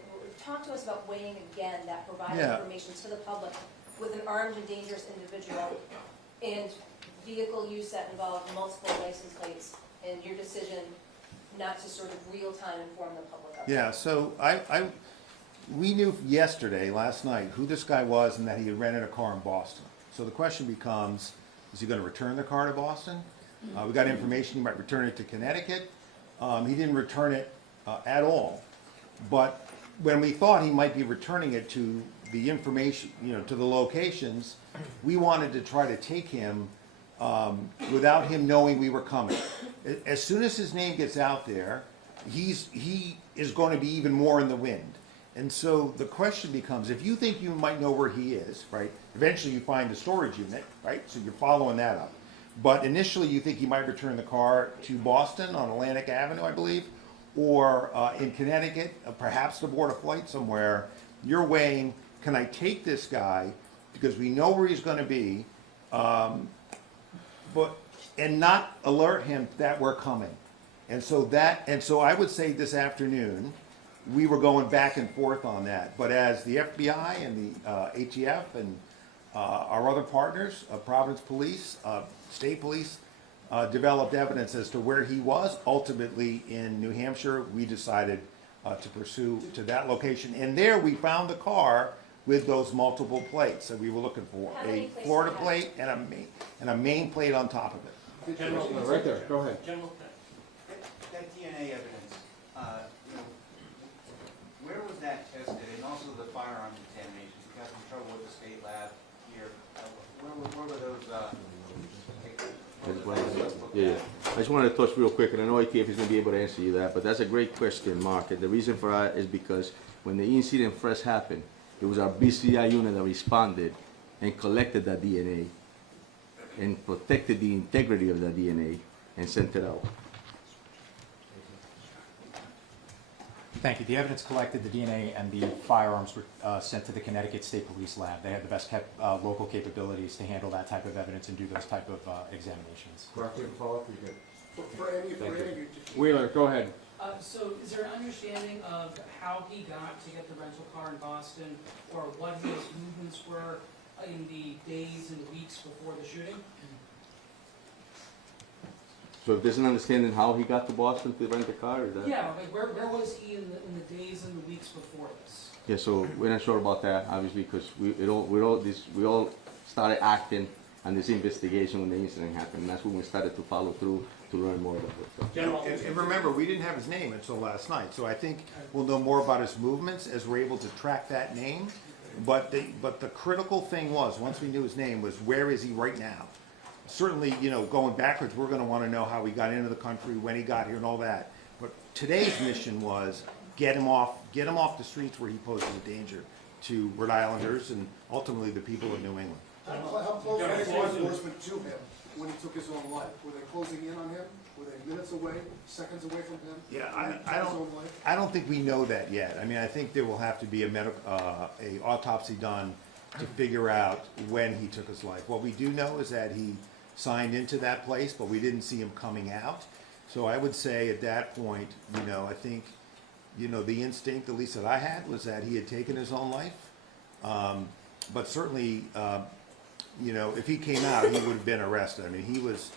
Talk to us about weighing again that providing Yeah. information to the public with an armed and dangerous individual and vehicle use that involved multiple license plates and your decision not to sort of real-time inform the public of it. Yeah, so we knew yesterday, last night, who this guy was and that he had rented a car in Boston. So the question becomes, is he gonna return the car to Boston? We got information he might return it to Connecticut. He didn't return it at all. But when we thought he might be returning it to the information, to the locations, we wanted to try to take him without him knowing we were coming. As soon as his name gets out there, he is going to be even more in the wind. And so the question becomes, if you think you might know where he is, right? Eventually you find the storage unit, right? So you're following that up. But initially you think he might return the car to Boston on Atlantic Avenue, I believe, or in Connecticut, perhaps to board a flight somewhere. You're weighing, can I take this guy because we know where he's going to be, and not alert him that we're coming. And so I would say this afternoon, we were going back and forth on that. But as the FBI and the ATF and our other partners, Providence Police, State Police, developed evidence as to where he was, ultimately in New Hampshire, we decided to pursue to that location. And there we found the car with those multiple plates that we were looking for. A Florida plate and a Maine plate on top of it. General, right there, go ahead. General, that DNA evidence, where was that tested, and also the firearm contamination? We got some trouble with the state lab here. Where were those? Yeah. I just wanted to touch real quick, and I know ATF is going to be able to answer you that, but that's a great question, Mark. And the reason for that is because when the incident first happened, it was our BCI unit that responded and collected that DNA and protected the integrity of that DNA and sent it out. Thank you. The evidence collected, the DNA and the firearms were sent to the Connecticut State Police Lab. They have the best kept local capabilities to handle that type of evidence and do those type of examinations. Clark, you have a follow-up? You're good. For any, Wheeler, go ahead. So is there an understanding of how he got to get the rental car in Boston, or what his movements were in the days and weeks before the shooting? So if there's an understanding how he got to Boston to rent the car, is that? Yeah, like where was he in the days and the weeks before this? Yeah, so we're not sure about that, obviously, because we all started acting on this investigation when the incident happened, and that's when we started to follow through to learn more about it. General, and remember, we didn't have his name until last night, so I think we'll know more about his movements as we're able to track that name. But the critical thing was, once we knew his name, was where is he right now? Certainly, going backwards, we're going to want to know how he got into the country, when he got here, and all that. But today's mission was get him off the streets where he poses a danger to Rhode Islanders and ultimately the people of New England. How close was law enforcement to him when he took his own life? Were they closing in on him? Were they minutes away, seconds away from him? Yeah, when he took his own life? I don't think we know that yet. I mean, I think there will have to be a autopsy done to figure out when he took his life. What we do know is that he signed into that place, but we didn't see him coming out. So I would say at that point, I think, the instinct, at least that I had, was that he had taken his own life. But certainly, if he came out, he would have been arrested. I mean, he was,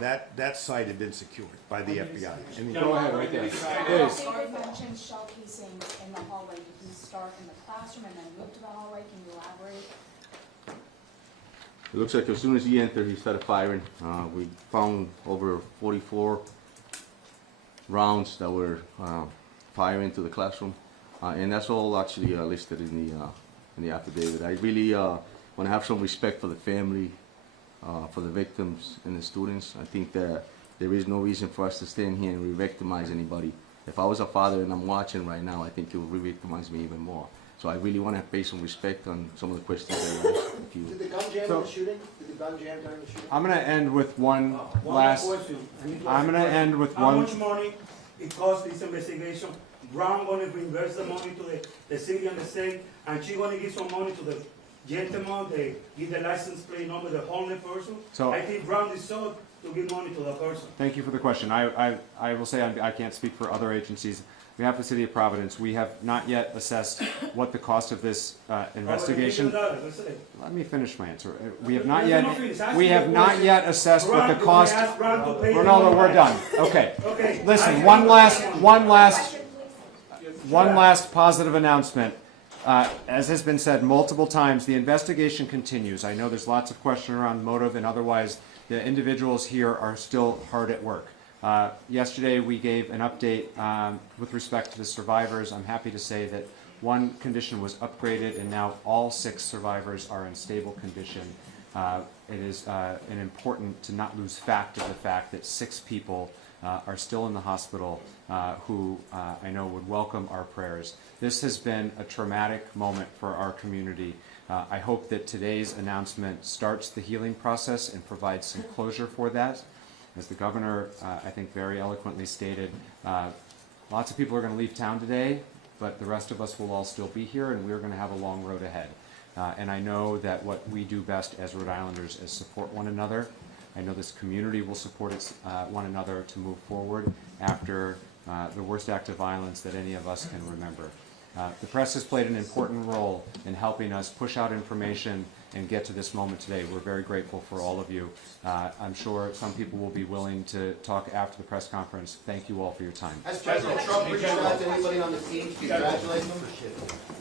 that site had been secured by the FBI. I mean, go ahead, right there. Please. David mentioned shell casings in the hallway. Did he start in the classroom and then move to the hallway? Can you elaborate? It looks like as soon as he entered, he started firing. We found over 44 rounds that were firing into the classroom, and that's all actually listed in the affidavit. I really want to have some respect for the family, for the victims and the students. I think that there is no reason for us to stand here and re-victimize anybody. If I was a father and I'm watching right now, I think it would re-victimize me even more. So I really want to pay some respect on some of the questions that were asked. Did the gun jam in the shooting? Did the gun jam during the shooting? I'm going to end with one last. I'm going to end with How one. much money it cost this investigation? Brown going to reimburse the money to the city and the state, and she going to give some money to the gentleman. They give the license plate number, the homeless person. So I think Brown deserves to give money to the person. Thank you for the question. I will say I can't speak for other agencies. behalf of the City of Providence, we have not yet assessed what the cost of this investigation. Let me finish my answer. We have not yet assessed what the cost. Ronaldo, we're done. Okay. Listen, one last positive announcement. As has been said multiple times, the investigation continues. I know there's lots of question around motive and otherwise. The individuals here are still hard at work. Yesterday we gave an update with respect to the survivors. I'm happy to say that one condition was upgraded and now all 6 survivors are in stable condition. It is important to not lose fact of the fact that 6 people are still in the hospital who I know would welcome our prayers. This has been a traumatic moment for our community. I hope that today's announcement starts the healing process and provides some closure for that. As the governor, I think, very eloquently stated, lots of people are going to leave town today, but the rest of us will all still be here, and we're going to have a long road ahead. And I know that what we do best as Rhode Islanders is support one another. I know this community will support one another to move forward after the worst act of violence that any of us can remember. The press has played an important role in helping us push out information and get to this moment today. We're very grateful for all of you. I'm sure some people will be willing to talk after the press conference. Thank you all for your time. Has President Trump reached out to anybody on the scene to congratulate them?